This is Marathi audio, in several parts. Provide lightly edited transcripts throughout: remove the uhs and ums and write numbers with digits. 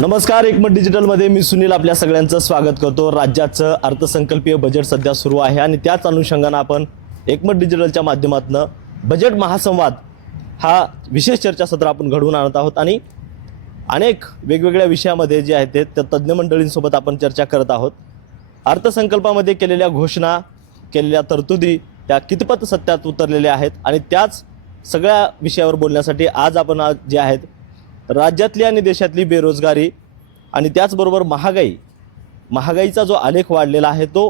नमस्कार, एकमत डिजिटलमध्ये मी सुनील आपल्या सगळ्यांचं स्वागत करतो। राज्याचं अर्थसंकल्पीय बजेट सध्या सुरू आहे आणि त्याच अनुषंगाने आपण एकमत डिजिटलच्या माध्यमातून बजेट महासंवाद हा विशेष चर्चासत्र आपण घडवून आणत आहोत आणि अनेक वेगवेगळ्या विषयामध्ये जे आहेत ते तज्ज्ञ मंडळींसोबत आपण चर्चा करत आहोत। अर्थसंकल्पामध्ये केलेल्या घोषणा, केलेल्या तरतुदी त्या कितपत सत्यात उतरलेल्या आहेत आणि त्याच सगळ्या विषयावर बोलण्यासाठी आज आपण जे आहेत राज्यातली आणि देशातली बेरोजगारी आणि त्याचबरोबर महागाईचा जो आलेख वाढलेला आहे तो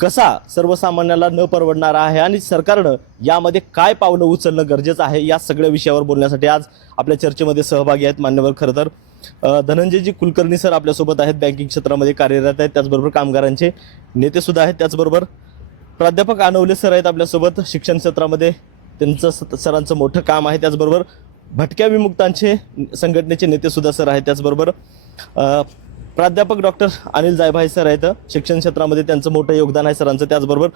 कसा सर्वसामान्याला न परवडणारा आहे आणि सरकारनं यामध्ये काय पावलं उचलणं गरजेचं आहे या सगळ्या विषयावर बोलण्यासाठी आज आपल्या चर्चेमध्ये सहभागी आहेत मान्यवर। खरं तर धनंजयजी कुलकर्णी सर आपल्यासोबत आहेत, बँकिंग क्षेत्रामध्ये कार्यरत आहेत, त्याचबरोबर कामगारांचे नेतेसुद्धा आहेत, त्याचबरोबर प्राध्यापक आनवले सर आहेत आपल्यासोबत, शिक्षण क्षेत्रामध्ये त्यांचं सरांचं मोठं काम आहे, त्याचबरोबर भटक्या विमुक्तांचे संघटनेचे नेतेसुद्धा सर आहेत, त्याचबरोबर प्राध्यापक डॉक्टर अनिल जायभाई सर आहेत, शिक्षण क्षेत्रामध्ये त्यांचं मोठं योगदान आहे सरांचं, त्याचबरोबर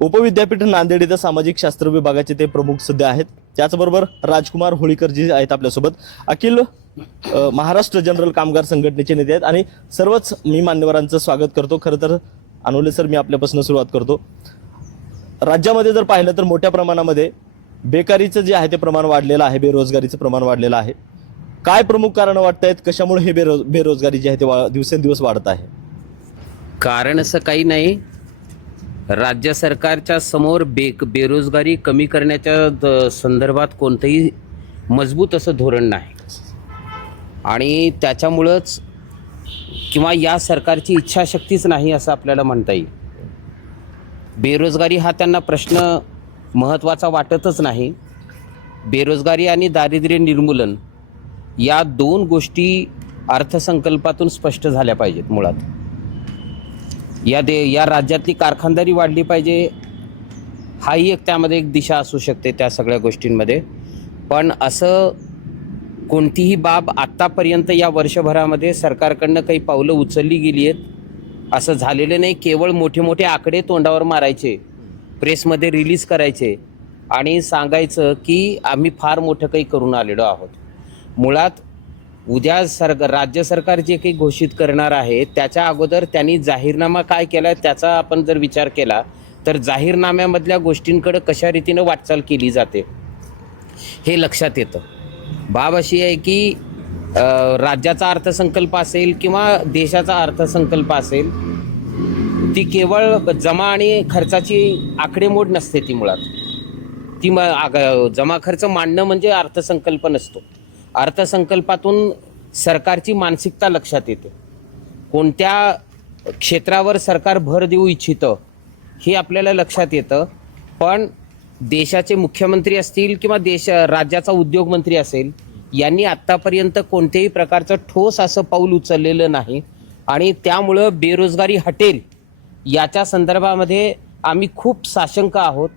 उपविद्यापीठ नांदेड इथं सामाजिक शास्त्र विभागाचे ते प्रमुख सध्या आहेत, त्याचबरोबर राजकुमार होळीकर जी आहेत आपल्यासोबत, अखिल महाराष्ट्र जनरल कामगार संघटनेचे नेते आहेत आणि सर्वच मी मान्यवरांचं स्वागत करतो। खरं तर अनवले सर, मी आपल्यापासून सुरुवात करतो। राज्यामध्ये जर पाहिलं तर मोठ्या प्रमाणामध्ये बेकारीचं जे आहे ते प्रमाण वाढलेलं आहे, बेरोजगारीचं प्रमाण वाढलेलं आहे। काय प्रमुख कारणं वाटत आहेत, कशामुळे हे बेरोजगारी जी आहे ते दिवसेंदिवस वाढत आहे? कारण असं काही नाही, राज्य सरकारच्या समोर बेरोजगारी कमी करण्याच्या संदर्भात कोणतंही मजबूत असं धोरण नाही आणि त्याच्यामुळंच किंवा या सरकारची इच्छाशक्तीच नाही असं आपल्याला म्हणता येईल। बेरोजगारी हा त्यांना प्रश्न महत्त्वाचा वाटतच नाही। बेरोजगारी आणि दारिद्र्य निर्मूलन या दोन गोष्टी अर्थसंकल्पातून स्पष्ट झाल्या पाहिजेत। मुळात या राज्यातली कारखानदारी वाढली पाहिजे, हाही एक त्यामध्ये एक दिशा असू शकते त्या सगळ्या गोष्टींमध्ये। पण असं कोणतीही बाब आत्तापर्यंत या वर्षभरामध्ये सरकारकडनं काही पावलं उचलली गेली आहेत असं झालेलं नाही। केवळ मोठे मोठे आकडे तोंडावर मारायचे, प्रेसमध्ये रिलीज करायचे आणि सांगायचं की आम्ही फार मोठं काही करून आलेलो आहोत। मुळात उद्या राज्य सरकार जे काही घोषित करणार आहे त्याच्या अगोदर त्यांनी जाहीरनामा काय केला त्याचा आपण जर विचार केला तर जाहीरनाम्यामधल्या गोष्टींकडे कशा रीतीनं वाटचाल केली जाते हे लक्षात येतं। बाब अशी आहे की राज्याचा अर्थसंकल्प असेल किंवा देशाचा अर्थसंकल्प असेल, ती केवळ जमा आणि खर्चाची आकडेमोड नसते। ती मुळात जमा खर्च मांडणं म्हणजे अर्थसंकल्प नसतो। अर्थसंकल्पातून सरकारची मानसिकता लक्षात येते, कोणत्या क्षेत्रावर सरकार भर देऊ इच्छितं हे आपल्याला लक्षात येतं। पण देशाचे मुख्यमंत्री असतील किंवा राज्याचा उद्योगमंत्री असेल, यांनी आत्तापर्यंत कोणत्याही प्रकारचं ठोस असं पाऊल उचललेलं नाही आणि त्यामुळं बेरोजगारी हटेल याच्या संदर्भामध्ये आम्ही खूप साशंक आहोत।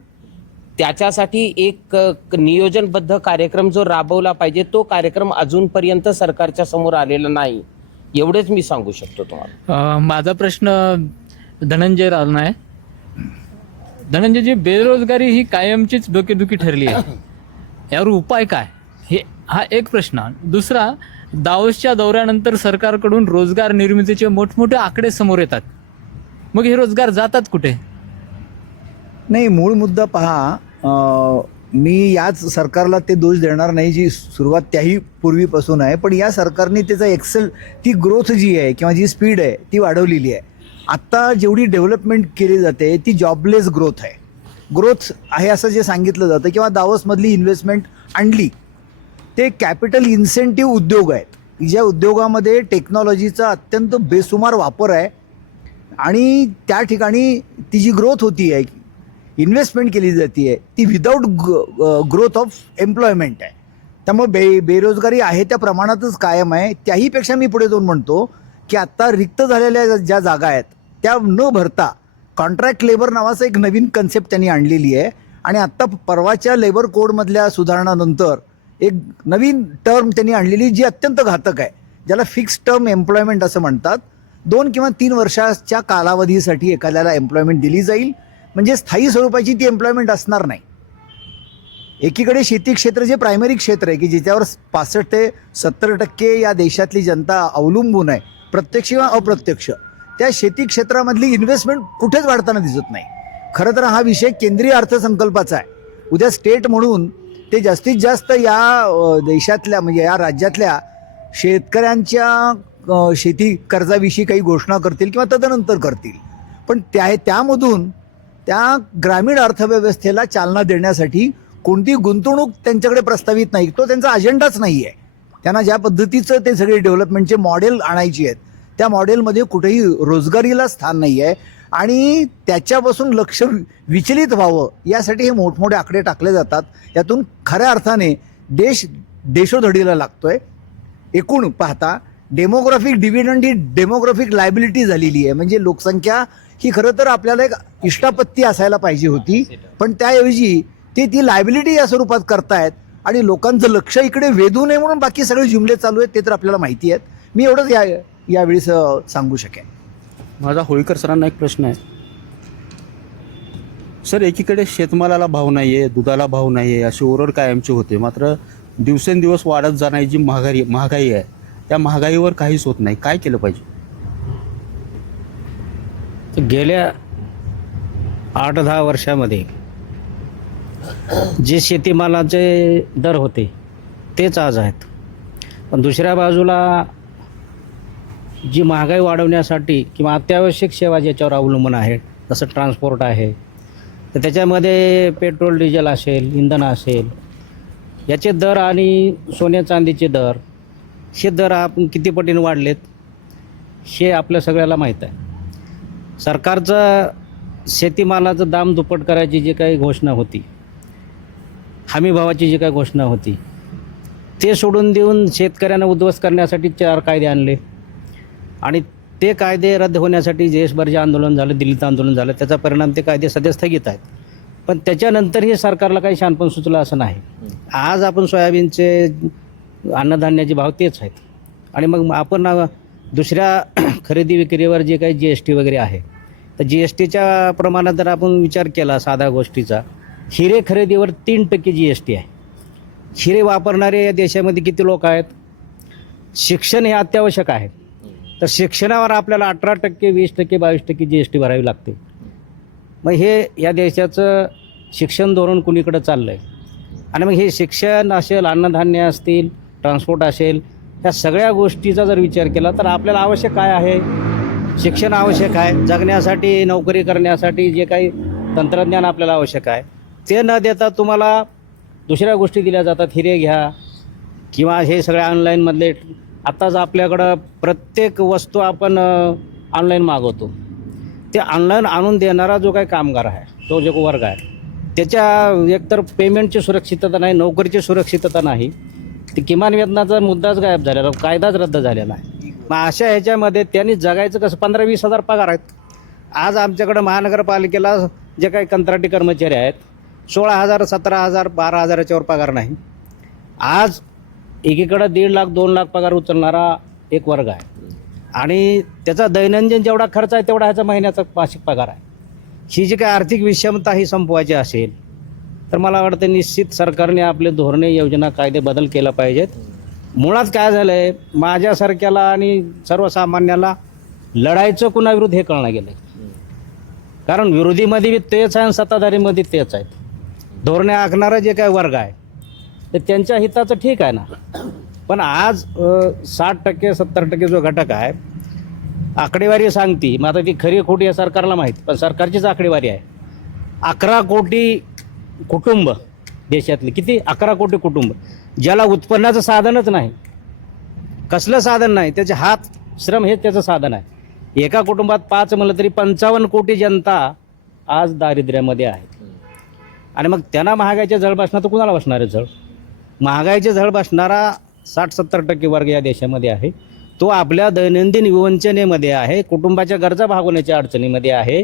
त्याच्यासाठी एक नियोजनबद्ध कार्यक्रम जो राबवला पाहिजे तो कार्यक्रम अजूनपर्यंत सरकारच्या समोर आलेला नाही, एवढेच मी सांगू शकतो तुम्हाला। माझा प्रश्न धनंजय रावना आहे। धनंजयजी, बेरोजगारी ही कायमचीच डोकेदुखी ठरली आहे, यावर उपाय काय हा एक प्रश्न। दुसरा, दावोसच्या दौऱ्यानंतर सरकारकडून रोजगार निर्मितीचे मोठमोठे आकडे समोर येतात, मग हे रोजगार जातात कुठे? नाही, मूळ मुद्दा पहा, मी याच सरकारला ते दोष देणार नाही जी सुरुवात त्याही पूर्वीपासून आहे, पण या सरकारने त्याचा ती ग्रोथ जी आहे किंवा जी स्पीड आहे ती वाढवलेली आहे। आत्ता जेवढी डेव्हलपमेंट केली जाते ती जॉबलेस ग्रोथ आहे असं जे सांगितलं जातं किंवा दावोसमधली इन्व्हेस्टमेंट आणली ते कॅपिटल इन्सेंटिव्ह उद्योग आहेत, ज्या उद्योगामध्ये टेक्नॉलॉजीचा अत्यंत बेसुमार वापर आहे आणि त्या ठिकाणी ती जी ग्रोथ होती आहे, इन्व्हेस्टमेंट केली जाते आहे, ती विदाऊट ग्रोथ ऑफ एम्प्लॉयमेंट आहे। त्यामुळे बेरोजगारी आहे त्या प्रमाणातच कायम आहे। त्याहीपेक्षा मी पुढे जाऊन म्हणतो की आत्ता रिक्त झालेल्या ज्या जागा आहेत त्या न भरता कॉन्ट्रॅक्ट लेबर नावाचं एक नवीन कन्सेप्ट त्यांनी आणलेली आहे आणि आत्ता परवाच्या लेबर कोडमधल्या सुधारणानंतर एक नवीन टर्म त्यांनी आणलेली जी अत्यंत घातक आहे, ज्याला फिक्स टर्म एम्प्लॉयमेंट असं म्हणतात। 2 किंवा 3 वर्षाच्या कालावधीसाठी एखाद्याला एम्प्लॉयमेंट दिली जाईल, म्हणजे स्थायी स्वरूपाची ती एम्प्लॉयमेंट असणार नाही। एकीकडे शेती क्षेत्र जे प्रायमरी क्षेत्र आहे की ज्याच्यावर 65 ते 70% या देशातली जनता अवलंबून आहे, प्रत्यक्ष किंवा अप्रत्यक्ष, त्या शेती क्षेत्रामधली इन्व्हेस्टमेंट कुठेच वाढताना दिसत नाही. खरं तर हा विषय केंद्रीय अर्थसंकल्पाचा आहे. उद्या स्टेट म्हणून ते जास्तीत जास्त या देशातल्या म्हणजे या राज्यातल्या शेतकऱ्यांच्या शेती कर्जाविषयी काही घोषणा करतील किंवा तदनंतर करतील, पण त्यामधून त्या ग्रामीण अर्थव्यवस्थेला चालना देण्यासाठी कोणती गुंतवणूक त्यांच्याकडे प्रस्तावित नाही. तो त्यांचा अजेंडाच नाही आहे. त्यांना ज्या पद्धतीचं ते सगळे डेव्हलपमेंटचे मॉडेल आणायची आहेत त्या मॉडेलमध्ये कुठेही रोजगारीला स्थान नाही आहे आणि त्याच्यापासून लक्ष विचलित व्हावं यासाठी हे मोठमोठे आकडे टाकले जातात. यातून खऱ्या अर्थाने देश देशोधडीला लागतोय. एकूण पाहता डेमोग्राफिक डिव्हिडंड ही डेमोग्राफिक लायबिलिटी झालेली आहे. म्हणजे लोकसंख्या ही खरं तर आपल्याला एक इष्टापत्ती असायला पाहिजे होती, पण त्याऐवजी ती लायबिलिटी या स्वरूपात करतायत आणि लोकांचं लक्ष इकडे वेधू नये म्हणून बाकी सगळे जुमले चालू आहेत ते तर आपल्याला माहिती आहेत. मी एवढंच यावेळेस सांगू शकेन. माझा होळीकर सरांना एक प्रश्न आहे. सर, एकीकडे शेतमालाला भाव नाही आहे, दुधाला भाव नाही आहे, अशी ओरड कायमची होते. मात्र दिवसेंदिवस वाढत जाणारी जी महागाई आहे त्या महागाईवर काहीच होत नाही. काय केलं पाहिजे? गेल्या 8-10 वर्षामध्ये जे शेतीमालाचे दर होते तेच आज आहेत. पण दुसऱ्या बाजूला जी महागाई वाढवण्यासाठी किंवा अत्यावश्यक सेवा ज्याच्यावर अवलंबून आहे, जसं ट्रान्सपोर्ट आहे, तर त्याच्यामध्ये पेट्रोल डिझेल असेल, इंधन असेल, याचे दर आणि सोन्या चांदीचे दर, हे दर आपण किती पटीने वाढलेत हे आपल्या सगळ्याला माहीत आहे. सरकारचं शेतीमालाचं दाम दुप्पट करायची जी काही घोषणा होती, हमीभावाची जी काही घोषणा होती, ते सोडून देऊन शेतकऱ्यांना उद्ध्वस्त करण्यासाठी 4 कायदे आणले आणि ते कायदे रद्द होण्यासाठी देशभर जे आंदोलन झालं, दिल्लीत आंदोलन झालं, त्याचा परिणाम ते कायदे सध्या स्थगित आहेत. पण त्याच्यानंतरही सरकारला काही शानपण सुचलं असं नाही. आज आपण सोयाबीनचे, अन्नधान्याचे भाव तेच आहेत आणि मग आपण दुसऱ्या खरेदी विक्रीवर जे काही GST वगैरे आहे, तर GSTच्या प्रमाणात जर आपण विचार केला साधा गोष्टीचा, हिरे खरेदीवर 3% GST आहे. हिरे वापरणारे या देशामध्ये किती लोक आहेत? शिक्षण हे अत्यावश्यक आहे, तर शिक्षणावर आपल्याला 18%, 20%, 22% GST भरावी लागते. मग हे या देशाचं शिक्षण धोरण कुणीकडं चाललं आहे आणि मग हे शिक्षण असेल, अन्नधान्य असतील, ट्रान्सपोर्ट असेल, या सगळ्या गोष्टीचा जर विचार केला तर आपल्याला आवश्यक काय आहे? शिक्षण आवश्यक आहे. जगण्यासाठी, नोकरी करण्यासाठी जे काही तंत्रज्ञान आपल्याला आवश्यक आहे ते न देता तुम्हाला दुसऱ्या गोष्टी दिल्या जातात. हिरे घ्या किंवा हे सगळ्या ऑनलाईनमधले. आत्ताच आपल्याकडं प्रत्येक वस्तू आपण ऑनलाईन मागवतो. ते ऑनलाईन आणून देणारा जो काही कामगार आहे, तो जो वर्ग आहे, त्याच्या एकतर पेमेंटची सुरक्षितता नाही, नोकरीची सुरक्षितता नाही, ती किमान वेतनाचा मुद्दाच गायब झालेला, कायदाच रद्द झालेला आहे. मग अशा ह्याच्यामध्ये त्यांनी जगायचं कसं? 15-20 हजार पगार आहेत. आज आमच्याकडं महानगरपालिकेला जे काही कंत्राटी कर्मचारी आहेत 16,000, 17,000, 12,000च्या वर पगार नाही. आज एकीकडं 1.5 लाख 2 लाख पगार उचलणारा एक वर्ग आहे आणि त्याचा दैनंदिन जेवढा खर्च आहे तेवढा ह्याचा महिन्याचा मासिक पगार आहे. ही जी काही आर्थिक विषमता ही संपवायची असेल तर मला वाटतं निश्चित सरकारने आपले धोरणे, योजना, कायदे बदल केला पाहिजेत. मुळात काय झालं आहे, माझ्यासारख्याला आणि सर्वसामान्याला लढायचं कुणाविरुद्ध हे कळलं गेलं आहे. कारण विरोधीमध्ये बी तेच आहे आणि सत्ताधारीमध्ये तेच आहेत. धोरणे आखणारा जे काय वर्ग आहे तर त्यांच्या हिताचं ठीक आहे ना, पण आज 60%, 70% जो घटक आहे, आकडेवारी सांगती, मग आता ती खरी खोटी आहे सरकारला माहीत, पण सरकारचीच आकडेवारी आहे. 11 कोटी कुटुंब देशातले, किती? 11 कोटी कुटुंब, ज्याला उत्पन्नाचं साधनच नाही, कसलं साधन नाही, त्याचे हात श्रम हेच त्याचं साधन आहे. एका कुटुंबात 5 म्हणलं तरी 55 कोटी जनता आज दारिद्र्यामध्ये आहे. आणि मग त्यांना महागाईच्या झळ बसणार तर कुणाला बसणार आहे झळ? महागाईचे झळ बसणारा 60-70% वर्ग या देशामध्ये आहे. तो आपल्या दैनंदिन विवंचनेमध्ये आहे, कुटुंबाच्या गरजा भागवण्याच्या अडचणीमध्ये आहे.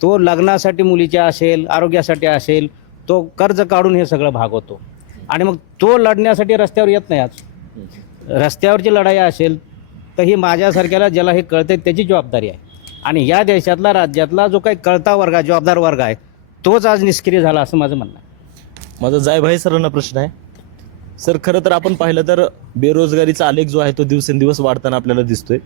तो लग्नासाठी मुलीच्या असेल, आरोग्यासाठी असेल, तो कर्ज काढून हे सगळं भागवतो आणि मग तो लढण्यासाठी रस्त्यावर येत नाही. आज रस्त्यावरची लढाई असेल तर ही माझ्यासारख्याला ज्याला हे कळते त्याची जबाबदारी आहे. आणि या देशातला, राज्यातला जो काही कळता वर्ग आहे, जबाबदार वर्ग आहे, तोच आज निष्क्रिय झाला असं माझं म्हणणं आहे. माझा जायभाई सरांना प्रश्न आहे. सर, खरं तर आपण पाहिलं तर बेरोजगारीचा आलेख जो आहे तो दिवसेंदिवस वाढताना आपल्याला दिसतोय.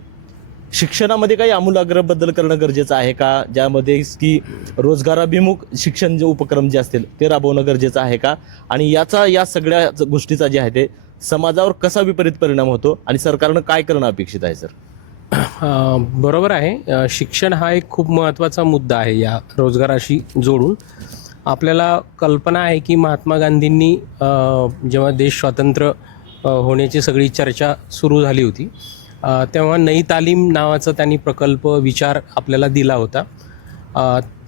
शिक्षणामध्ये काही आमूलाग्र बदल करणं गरजेचं आहे का, ज्यामध्ये की रोजगाराभिमुख शिक्षण जे उपक्रम जे असतील ते राबवणं गरजेचं आहे का, आणि या सगळ्या गोष्टीचा जे आहे ते समाजावर कसा विपरीत परिणाम होतो आणि सरकारनं काय करणं अपेक्षित आहे सर? बरोबर आहे. शिक्षण हा एक खूप महत्त्वाचा मुद्दा आहे या रोजगाराशी जोडून. आपल्याला कल्पना आहे की महात्मा गांधींनी जेव्हा देश स्वतंत्र होण्याची सगळी चर्चा सुरू झाली होती तेव्हा नई तालीम नावाचा त्यांनी प्रकल्प विचार आपल्याला दिला होता.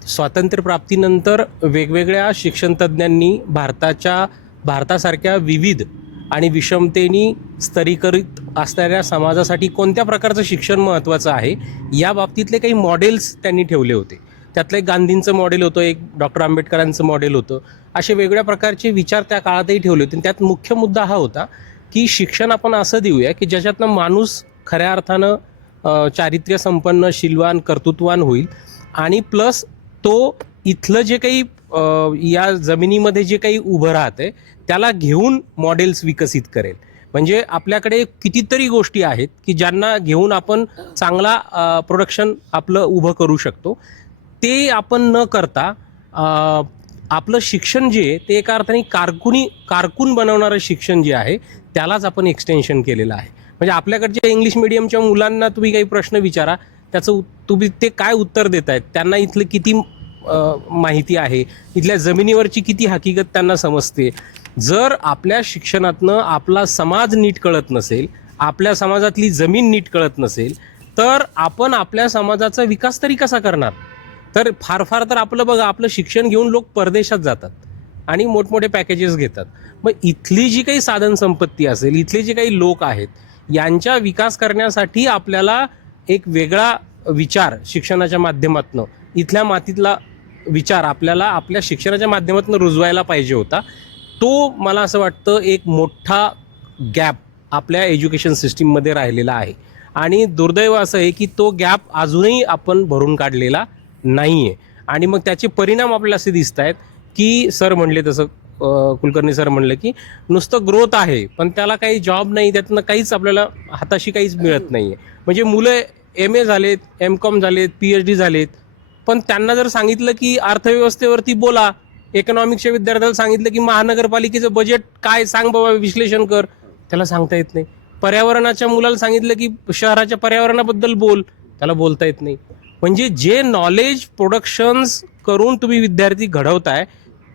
स्वातंत्र्यप्राप्तीनंतर वेगवेगळ्या शिक्षणतज्ज्ञांनी भारतासारख्या विविध आणि विषमतेने स्तरीकृत असणाऱ्या समाजासाठी कोणत्या प्रकारचं शिक्षण महत्त्वाचं आहे या बाबतीतले काही मॉडेल्स त्यांनी ठेवले होते. त्यातलं एक गांधींचं मॉडेल होतं, एक डॉक्टर आंबेडकरांचं मॉडेल होतं. असे वेगवेगळ्या प्रकारचे विचार त्या काळातही ठेवले होते. त्यात मुख्य मुद्दा हा होता की शिक्षण आपण असं देऊया की ज्याच्यातनं माणूस खऱ्या अर्थानं चारित्र्य संपन्न, शीलवान, कर्तृत्ववान होईल आणि प्लस तो इथलं जे काही या जमिनीमध्ये जे काही उभं राहतंय त्याला घेऊन मॉडेल्स विकसित करेल. म्हणजे आपल्याकडे कितीतरी गोष्टी आहेत की ज्यांना घेऊन आपण चांगला प्रोडक्शन आपलं उभं करू शकतो. ते आपण न करता आपलं शिक्षण जे आहे ते एका अर्थाने कारकून बनवणारं शिक्षण जे आहे त्यालाच आपण एक्सटेन्शन केलेलं आहे. म्हणजे आपल्याकडच्या इंग्लिश मिडियमच्या मुलांना तुम्ही काही प्रश्न विचारा, त्याचं तुम्ही ते काय उत्तर देत आहेत, त्यांना इथलं किती माहिती आहे, इथल्या जमिनीवरची किती हकीकत त्यांना समजते. जर आपल्या शिक्षणातनं आपला समाज नीट कळत नसेल, आपल्या समाजातली जमीन नीट कळत नसेल, तर आपण आपल्या समाजाचा विकास तरी कसा करणार? तर फार तर आपलं शिक्षण घेऊन लोक परदेशात जातात आणि मोठमोठे पॅकेजेस घेतात. मग इथली जी काही साधन संपत्ती असेल, इथले जे काही लोक आहेत, यांच्या विकास करण्यासाठी आपल्याला एक वेगळा विचार शिक्षणाच्या माध्यमातून, इथल्या मातीतला विचार आपल्याला आपल्या शिक्षणाच्या माध्यमातून रुजवायला पाहिजे होता. तो मला असं वाटतं एक मोठा गॅप आपल्या एज्युकेशन सिस्टीममध्ये राहिलेला आहे आणि दुर्दैव असं आहे की तो गॅप अजूनही आपण भरून काढलेला नाही आहे. आणि मग त्याचे परिणाम आपल्याला असे दिसत आहेत की सर म्हणले तसं, कुलकर्णी सर म्हणलं की नुसतं ग्रोथ आहे पण त्याला काही जॉब नाही, त्यातनं काहीच आपल्याला हाताशी काहीच मिळत नाही आहे. म्हणजे मुलं MA झालेत, MCOM झालेत, PhD झालेत, पण त्यांना जर सांगितलं की अर्थव्यवस्थेवरती बोला, इकॉनॉमिक्सच्या विद्यार्थ्याला सांगितलं की महानगरपालिकेचं बजेट काय सांग बाबा, विश्लेषण कर, त्याला सांगता येत नाही. पर्यावरणाच्या मुलाला सांगितलं की शहराच्या पर्यावरणाबद्दल बोल, त्याला बोलता येत नाही. म्हणजे जे नॉलेज प्रोडक्शन्स करून तुम्ही विद्यार्थी घडवताय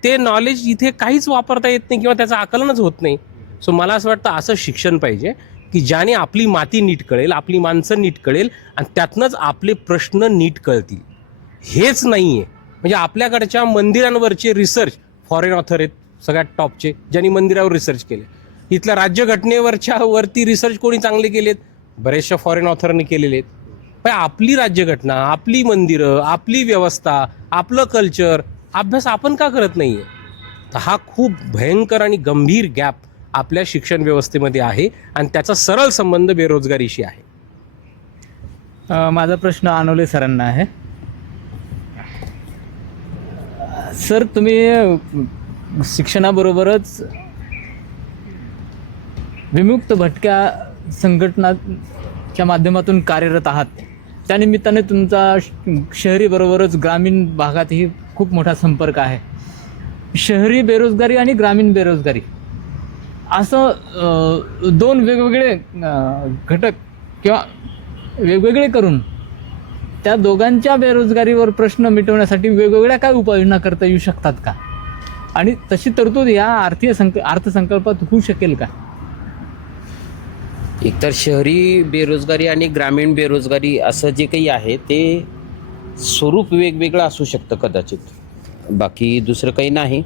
ते नॉलेज इथे काहीच वापरता येत नाही किंवा त्याचं आकलनच होत नाही. सो मला असं वाटतं असं शिक्षण पाहिजे की ज्याने आपली माती नीट कळेल, आपली माणसं नीट कळेल आणि त्यातनंच आपले प्रश्न नीट कळतील. हेच नाही आहे. म्हणजे आपल्याकडच्या मंदिरांवरचे रिसर्च फॉरेन ऑथर आहेत सगळ्यात टॉपचे, ज्यांनी मंदिरावर रिसर्च केले. इथल्या राज्यघटनेवरती रिसर्च कोणी चांगले केलेत? बरेचशा फॉरेन ऑथरने केलेले आहेत. पण आपली राज्यघटना, आपली मंदिरं, आपली व्यवस्था, आपलं कल्चर अभ्यास आपण का करत नाही आहे? तर हा खूप भयंकर आणि गंभीर गॅप आपल्या शिक्षण व्यवस्थेमध्ये आहे आणि त्याचा सरळ संबंध बेरोजगारीशी आहे. माझा प्रश्न आनवले सरांना आहे. सर, तुम्ही शिक्षणाबरोबरच विमुक्त भटक्या संघटनाच्या माध्यमातून कार्यरत आहात. त्यानिमित्ताने तुमचा शहरी बरोबरच ग्रामीण भागातही खूप मोठा संपर्क आहे. शहरी बेरोजगारी आणि ग्रामीण बेरोजगारी असं दोन वेगवेगळे घटक किंवा वेगवेगळे करून त्या दोघांच्या बेरोजगारीवर प्रश्न मिटवण्यासाठी वेगवेगळ्या काय उपाययोजना करता येऊ शकतात का? आणि तशी तरतूद या अर्थसंकल्पात होऊ शकेल का? एकतर शहरी बेरोजगारी आणि ग्रामीण बेरोजगारी असं जे काही आहे ते स्वरूप वेगवेगळं असू शकतं कदाचित, बाकी दुसरं काही नाही.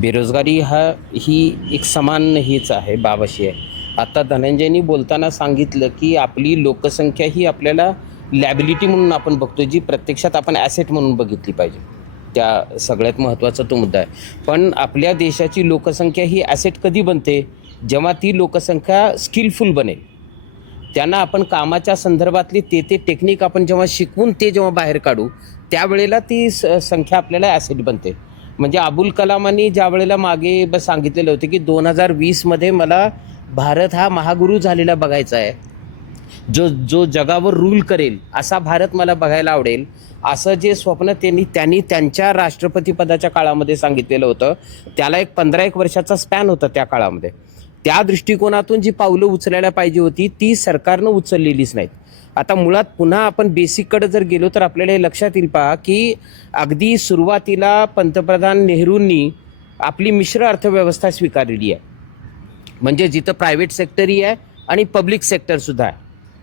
बेरोजगारी ही एक समान हीच आहे, बाब अशी आहे. आता धनंजयनी बोलताना सांगितलं की आपली लोकसंख्या ही आपल्याला लॅबिलिटी म्हणून आपण बघतो, जी प्रत्यक्षात आपण ॲसेट म्हणून बघितली पाहिजे. त्या सगळ्यात महत्त्वाचा तो मुद्दा आहे. पण आपल्या देशाची लोकसंख्या ही ॲसेट कधी बनते? जेव्हा ती लोकसंख्या स्किलफुल बनेल, त्यांना आपण कामाच्या संदर्भातली ते टेक्निक आपण जेव्हा शिकवून ते जेव्हा बाहेर काढू त्यावेळेला ती संख्या आपल्याला ॲसेट बनते. म्हणजे अबुल कलामांनी ज्या वेळेला मागे सांगितलेलं होतं की 2020मध्ये मला भारत हा महागुरू झालेला बघायचा आहे, जो जगावर रूल करेल असा भारत मला बघायला आवडेल, असं जे स्वप्न त्यांनी त्यांच्या राष्ट्रपती पदाच्या काळामध्ये सांगितलेलं होतं. त्याला एक 15-1 वर्षाचा स्पॅन होता त्या काळामध्ये. त्या दृष्टिकोनातून जी पावलं उचलायला पाहिजे होती ती सरकारनं उचललेलीच नाहीत. आता मुळात पुन्हा आपण बेसिककडे जर गेलो तर आपल्याला हे लक्षात येईल पहा की अगदी सुरुवातीला पंतप्रधान नेहरूंनी आपली मिश्र अर्थव्यवस्था स्वीकारलेली आहे, म्हणजे जिथं प्रायव्हेट सेक्टरही आहे आणि पब्लिक सेक्टरसुद्धा आहे.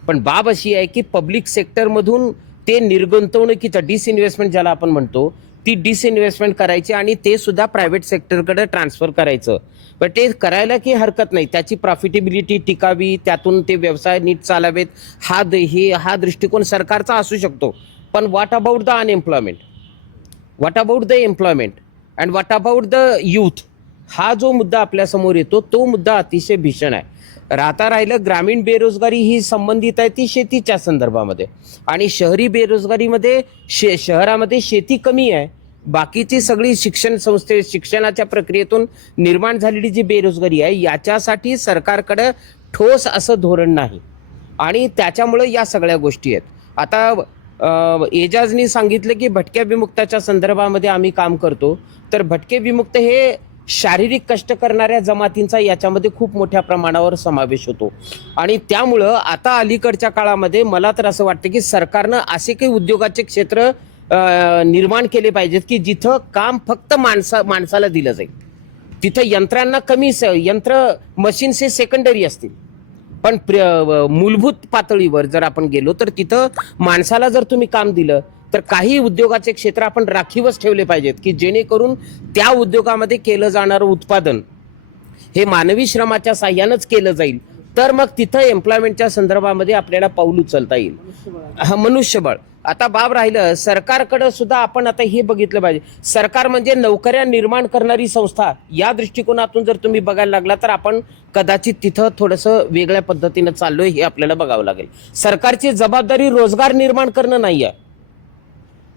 पण बाब अशी आहे की पब्लिक सेक्टरमधून ते निर्गुंतवणुकीचं डिसइन्व्हेस्टमेंट ज्याला आपण म्हणतो ती डिसइन्व्हेस्टमेंट करायची आणि ते सुद्धा प्रायव्हेट सेक्टरकडे ट्रान्सफर करायचं. पण ते करायला की हरकत नाही, त्याची प्रॉफिटेबिलिटी टिकावी, त्यातून ते व्यवसाय नीट चालावेत, हा दृष्टिकोन सरकारचा असू शकतो. पण what about the unemployment, what about the employment and what about the youth, हा जो मुद्दा आपल्यासमोर येतो तो मुद्दा अतिशय भीषण आहे. राहिलं ग्रामीण बेरोजगारी ही संबंधित आहे ती शेतीच्या संदर्भामध्ये, आणि शहरी बेरोजगारीमध्ये शहरामध्ये शेती कमी आहे, बाकीची सगळी शिक्षणाच्या प्रक्रियेतून निर्माण झालेली जी बेरोजगारी आहे याच्यासाठी सरकारकडे ठोस असं धोरण नाही, आणि त्याच्यामुळं या सगळ्या गोष्टी आहेत. आता एजाजनी सांगितलं की भटक्या विमुक्ताच्या संदर्भामध्ये आम्ही काम करतो, तर भटके विमुक्त हे शारीरिक कष्ट करणाऱ्या जमातींचा याच्यामध्ये खूप मोठ्या प्रमाणावर समावेश होतो. आणि त्यामुळं आता अलीकडच्या काळामध्ये मला तर असं वाटतं की सरकारनं असे काही उद्योगाचे क्षेत्र निर्माण केले पाहिजेत की जिथं काम फक्त माणसाला दिलं जाईल, तिथं यंत्रांना यंत्र मशीन्स हे सेकंडरी असतील, पण मूलभूत पातळीवर जर आपण गेलो तर तिथं माणसाला जर तुम्ही काम दिलं तर काही उद्योगाचे क्षेत्र आपण राखीवच ठेवले पाहिजेत की जेणेकरून त्या उद्योगामध्ये केलं जाणारं उत्पादन हे मानवी श्रमाच्या साह्यानंच केलं जाईल, तर मग तिथं एम्प्लॉयमेंटच्या संदर्भामध्ये आपल्याला पाऊल उचलता येईल. मनुष्यबळ. आता बाब राहिलं सरकारकडे सुद्धा आपण आता हे बघितलं पाहिजे, सरकार म्हणजे नोकऱ्या निर्माण करणारी संस्था या दृष्टिकोनातून जर तुम्ही बघायला लागला तर आपण कदाचित तिथं थोडंसं वेगळ्या पद्धतीनं चाललोय हे आपल्याला बघावं लागेल. सरकारची जबाबदारी रोजगार निर्माण करणं नाही आहे,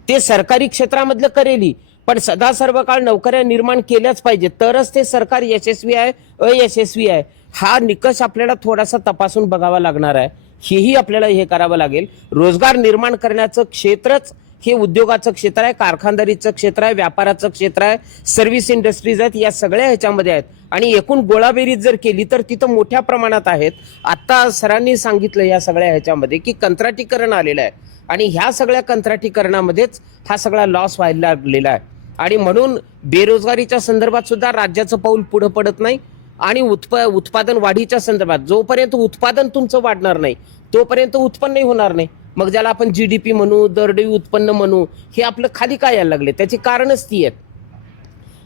ते सरकारी क्षेत्रामधलं करेली, पण सदा सर्व काळ नोकऱ्या निर्माण केल्याच पाहिजे तरच ते सरकार यशस्वी आहे अयशस्वी आहे हा निकष आपल्याला थोडासा तपासून बघावा लागणार आहे. हेही आपल्याला हे करावं लागेल. रोजगार निर्माण करण्याचं क्षेत्रच हे उद्योगाचं क्षेत्र आहे, कारखानदारीचं क्षेत्र आहे, व्यापाराचं क्षेत्र आहे, सर्व्हिस इंडस्ट्रीज आहेत, या सगळ्या ह्याच्यामध्ये आहेत. आणि एकूण गोळाबेरीज जर केली तर तिथं मोठ्या प्रमाणात आहेत. आता सरांनी सांगितलं या सगळ्या ह्याच्यामध्ये की कंत्राटीकरण आलेलं आहे, आणि ह्या सगळ्या कंत्राटीकरणामध्येच हा सगळा लॉस व्हायला लागलेला आहे. आणि म्हणून बेरोजगारीच्या संदर्भात सुद्धा राज्याचं पाऊल पुढं पडत नाही, आणि उत्पादन वाढीच्या संदर्भात जोपर्यंत उत्पादन तुमचं वाढणार नाही तोपर्यंत उत्पन्नही होणार नाही. मग ज्याला आपण GDP म्हणू, दरडोई उत्पन्न म्हणू, हे आपलं खाली काय यायला लागले, त्याची कारणच ती आहेत.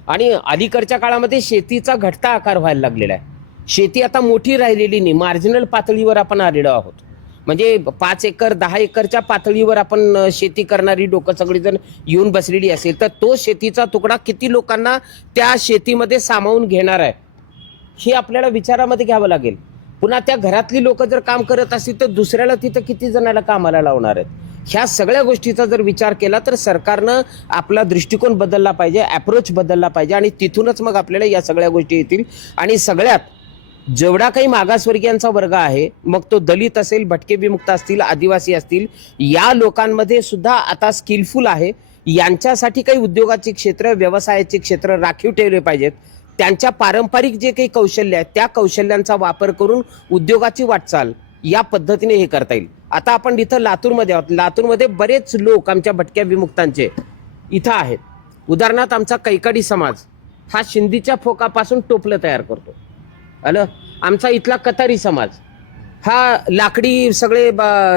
आणि अलीकडच्या काळामध्ये शेतीचा घटता आकार व्हायला लागलेला आहे. शेती आता मोठी राहिलेली नाही, मार्जिनल पातळीवर आपण आलेलो आहोत. म्हणजे 5 एकर 10 एकरच्या पातळीवर आपण शेती करणारी लोकं सगळी जण येऊन बसलेली असेल तर तो शेतीचा तुकडा किती लोकांना त्या शेतीमध्ये सामावून घेणार आहे हे आपल्याला विचारामध्ये घ्यावं लागेल. पुन्हा त्या घरातली लोक जर काम करत असतील तर दुसऱ्याला तिथं किती जणाला कामाला लावणार आहेत. ह्या सगळ्या गोष्टीचा जर विचार केला तर सरकारनं आपला दृष्टिकोन बदलला पाहिजे, अप्रोच बदलला पाहिजे, आणि तिथूनच मग आपल्याला या सगळ्या गोष्टी येतील. आणि सगळ्यात जेवढा काही मागासवर्गीयांचा वर्ग आहे, मग तो दलित असेल, भटके विमुक्त असतील, आदिवासी असतील, या लोकांमध्ये सुद्धा आता स्किलफुल आहे. यांच्यासाठी काही उद्योगाचे क्षेत्र, व्यवसायाचे क्षेत्र राखीव ठेवले पाहिजेत. त्यांच्या पारंपरिक जे काही कौशल्य आहेत त्या कौशल्यांचा वापर करून उद्योगाची वाटचाल या पद्धतीने हे करता येईल. आता आपण इथं लातूरमध्ये आहोत. लातूरमध्ये बरेच लोक आमच्या भटक्या विमुक्तांचे इथं आहेत. उदाहरणार्थ आमचा कैकाडी समाज हा शिंदीच्या फोकापासून टोपलं तयार करतो. आमचा इथला कतारी समाज हा लाकडी सगळे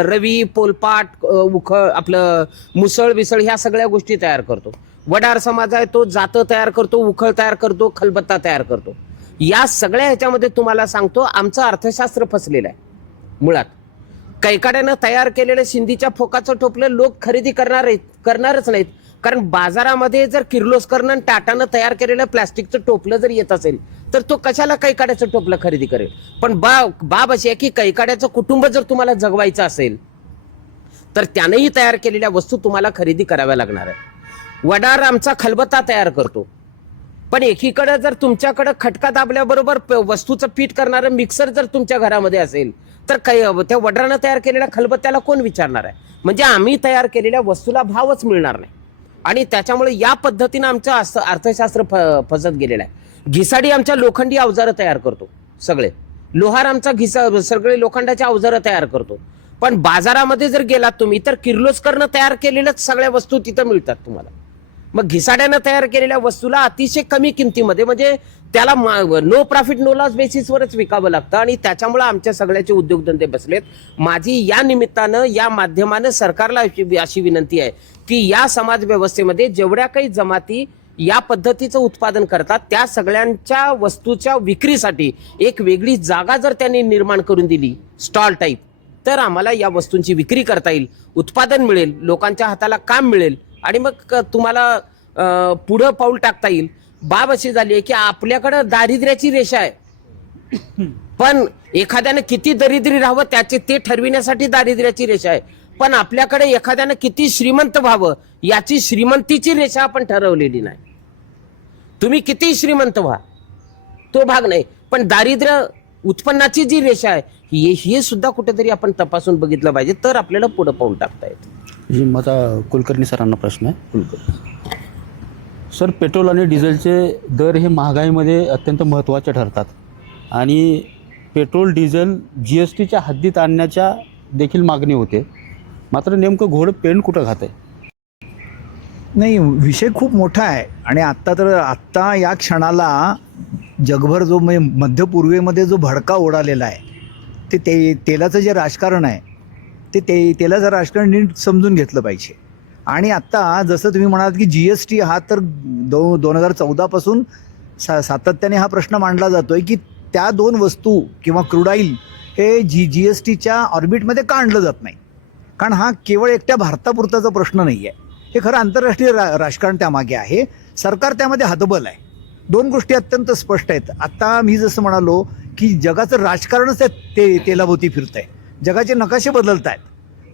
रवी, पोलपाट, आपलं मुसळ विसळ ह्या सगळ्या गोष्टी तयार करतो. वडार समाज आहे तो जातं तयार करतो, उखळ तयार करतो, खलबत्ता तयार करतो. या सगळ्या ह्याच्यामध्ये तुम्हाला सांगतो आमचं अर्थशास्त्र फसलेलं आहे. मुळात कैकाड्यानं तयार केलेलं शिंदीच्या फोकाचं टोपलं लोक खरेदी करणारच नाहीत, कारण बाजारामध्ये जर किर्लोस्करनं आणि टाटानं तयार केलेलं प्लॅस्टिकचं टोपलं जर येत असेल तर तो कशाला कैकाड्याचं टोपलं खरेदी करेल. पण बाब अशी आहे की कैकाड्याचं कुटुंब जर तुम्हाला जगवायचं असेल तर त्यानंही तयार केलेल्या वस्तू तुम्हाला खरेदी कराव्या लागणार आहे. वडार आमचा खलबत्ता तयार करतो, पण एकीकडे जर तुमच्याकडे खटका दाबल्याबरोबर वस्तूचं पीठ करणारं मिक्सर जर तुमच्या घरामध्ये असेल तर काही त्या वड्रानं तयार केलेल्या खलबत्त्याला कोण विचारणार आहे? म्हणजे आम्ही तयार केलेल्या वस्तूला भावच मिळणार नाही. आणि त्याच्यामुळे या पद्धतीनं आमचं अर्थशास्त्र फसत गेलेलं आहे. घिसाडी आमच्या लोखंडी अवजारं तयार करतो, सगळे लोहार आमचा सगळे लोखंडाच्या अवजारं तयार करतो. पण बाजारामध्ये जर गेलात तुम्ही तर किर्लोस्करनं तयार केलेल्याच सगळ्या वस्तू तिथं मिळतात तुम्हाला. मग घिसाड्यानं तयार केलेल्या वस्तूला अतिशय कमी किमतीमध्ये, म्हणजे त्याला नो प्रॉफिट नो लॉस बेसिसवरच विकावं लागतं. आणि त्याच्यामुळे आमच्या सगळ्याचे उद्योगधंदे बसलेत. माझी या निमित्तानं या माध्यमानं सरकारला अशी विनंती आहे की या समाज व्यवस्थेमध्ये जेवढ्या काही जमाती या पद्धतीचं उत्पादन करतात त्या सगळ्यांच्या वस्तूच्या विक्रीसाठी एक वेगळी जागा जर त्यांनी निर्माण करून दिली, स्टॉल टाईप, तर आम्हाला या वस्तूंची विक्री करता येईल, उत्पादन मिळेल, लोकांच्या हाताला काम मिळेल आणि मग तुम्हाला पुढं पाऊल टाकता येईल. बाब अशी झाली आहे की आपल्याकडं दारिद्र्याची रेषा आहे, पण एखाद्यानं किती दरिद्री राहावं ते ठरविण्यासाठी दारिद्र्याची रेषा आहे. पण आपल्याकडे एखाद्यानं किती श्रीमंत व्हावं याची श्रीमंतीची रेषा आपण ठरवलेली नाही. तुम्ही किती श्रीमंत व्हा तो भाग नाही, पण दारिद्र्य उत्पन्नाची जी रेषा आहे हे सुद्धा कुठेतरी आपण तपासून बघितलं पाहिजे, तर आपल्याला पुढे पाऊल टाकता येतं. जी माझा कुलकर्णी सरांना प्रश्न आहे. सर, पेट्रोल आणि डिझेलचे दर हे महागाईमध्ये अत्यंत महत्त्वाचे ठरतात आणि पेट्रोल डिझेल GSTच्या हद्दीत आणण्याच्या देखील मागणी होते. मात्र नेमकं घोडं पेंड कुठं खातं आहे? नाही, विषय खूप मोठा आहे. आणि आत्ता या क्षणाला जगभर जो मध्य पूर्वेमध्ये जो भडका उडालेला आहे ते तेलाचं जे राजकारण आहे ते तेलाचं राजकारण नीट समजून घेतलं पाहिजे. आणि आत्ता जसं तुम्ही म्हणालात की GST हा तर 2014पासून सातत्याने हा प्रश्न मांडला जातो आहे की त्या दोन वस्तू किंवा क्रूड ऑइल हे GSTच्या ऑर्बिटमध्ये का आणलं जात नाही. कारण हा केवळ एकट्या भारतापुरताचा प्रश्न नाही आहे, हे खरं आंतरराष्ट्रीय राजकारण त्यामागे आहे. सरकार त्यामध्ये हतबल आहे. दोन गोष्टी अत्यंत स्पष्ट आहेत. आता मी जसं म्हणालो की जगाचं राजकारणच ते तेलाभोवती फिरतं आहे, जगाचे नकाशे बदलत आहेत,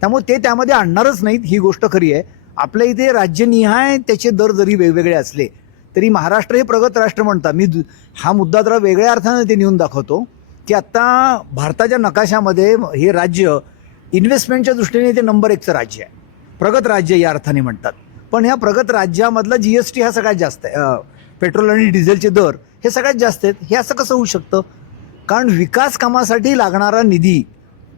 त्यामुळे ते त्यामध्ये आणणारच नाहीत, ही गोष्ट खरी आहे. आपल्या इथे राज्यनिहाय त्याचे दर जरी वेगवेगळे असले तरी महाराष्ट्र हे प्रगत राष्ट्र म्हणतात. मी हा मुद्दा जरा वेगळ्या अर्थानं ते नेऊन दाखवतो की आत्ता भारताच्या नकाशामध्ये हे राज्य इन्व्हेस्टमेंटच्या दृष्टीने ते नंबर 1चं राज्य आहे, प्रगत राज्य या अर्थाने म्हणतात. पण ह्या प्रगत राज्यामधला GST हा सगळ्यात जास्त आहे. पेट्रोल आणि डिझेलचे दर हे सगळ्यात जास्त आहेत. हे असं कसं होऊ शकतं? कारण विकास कामासाठी लागणारा निधी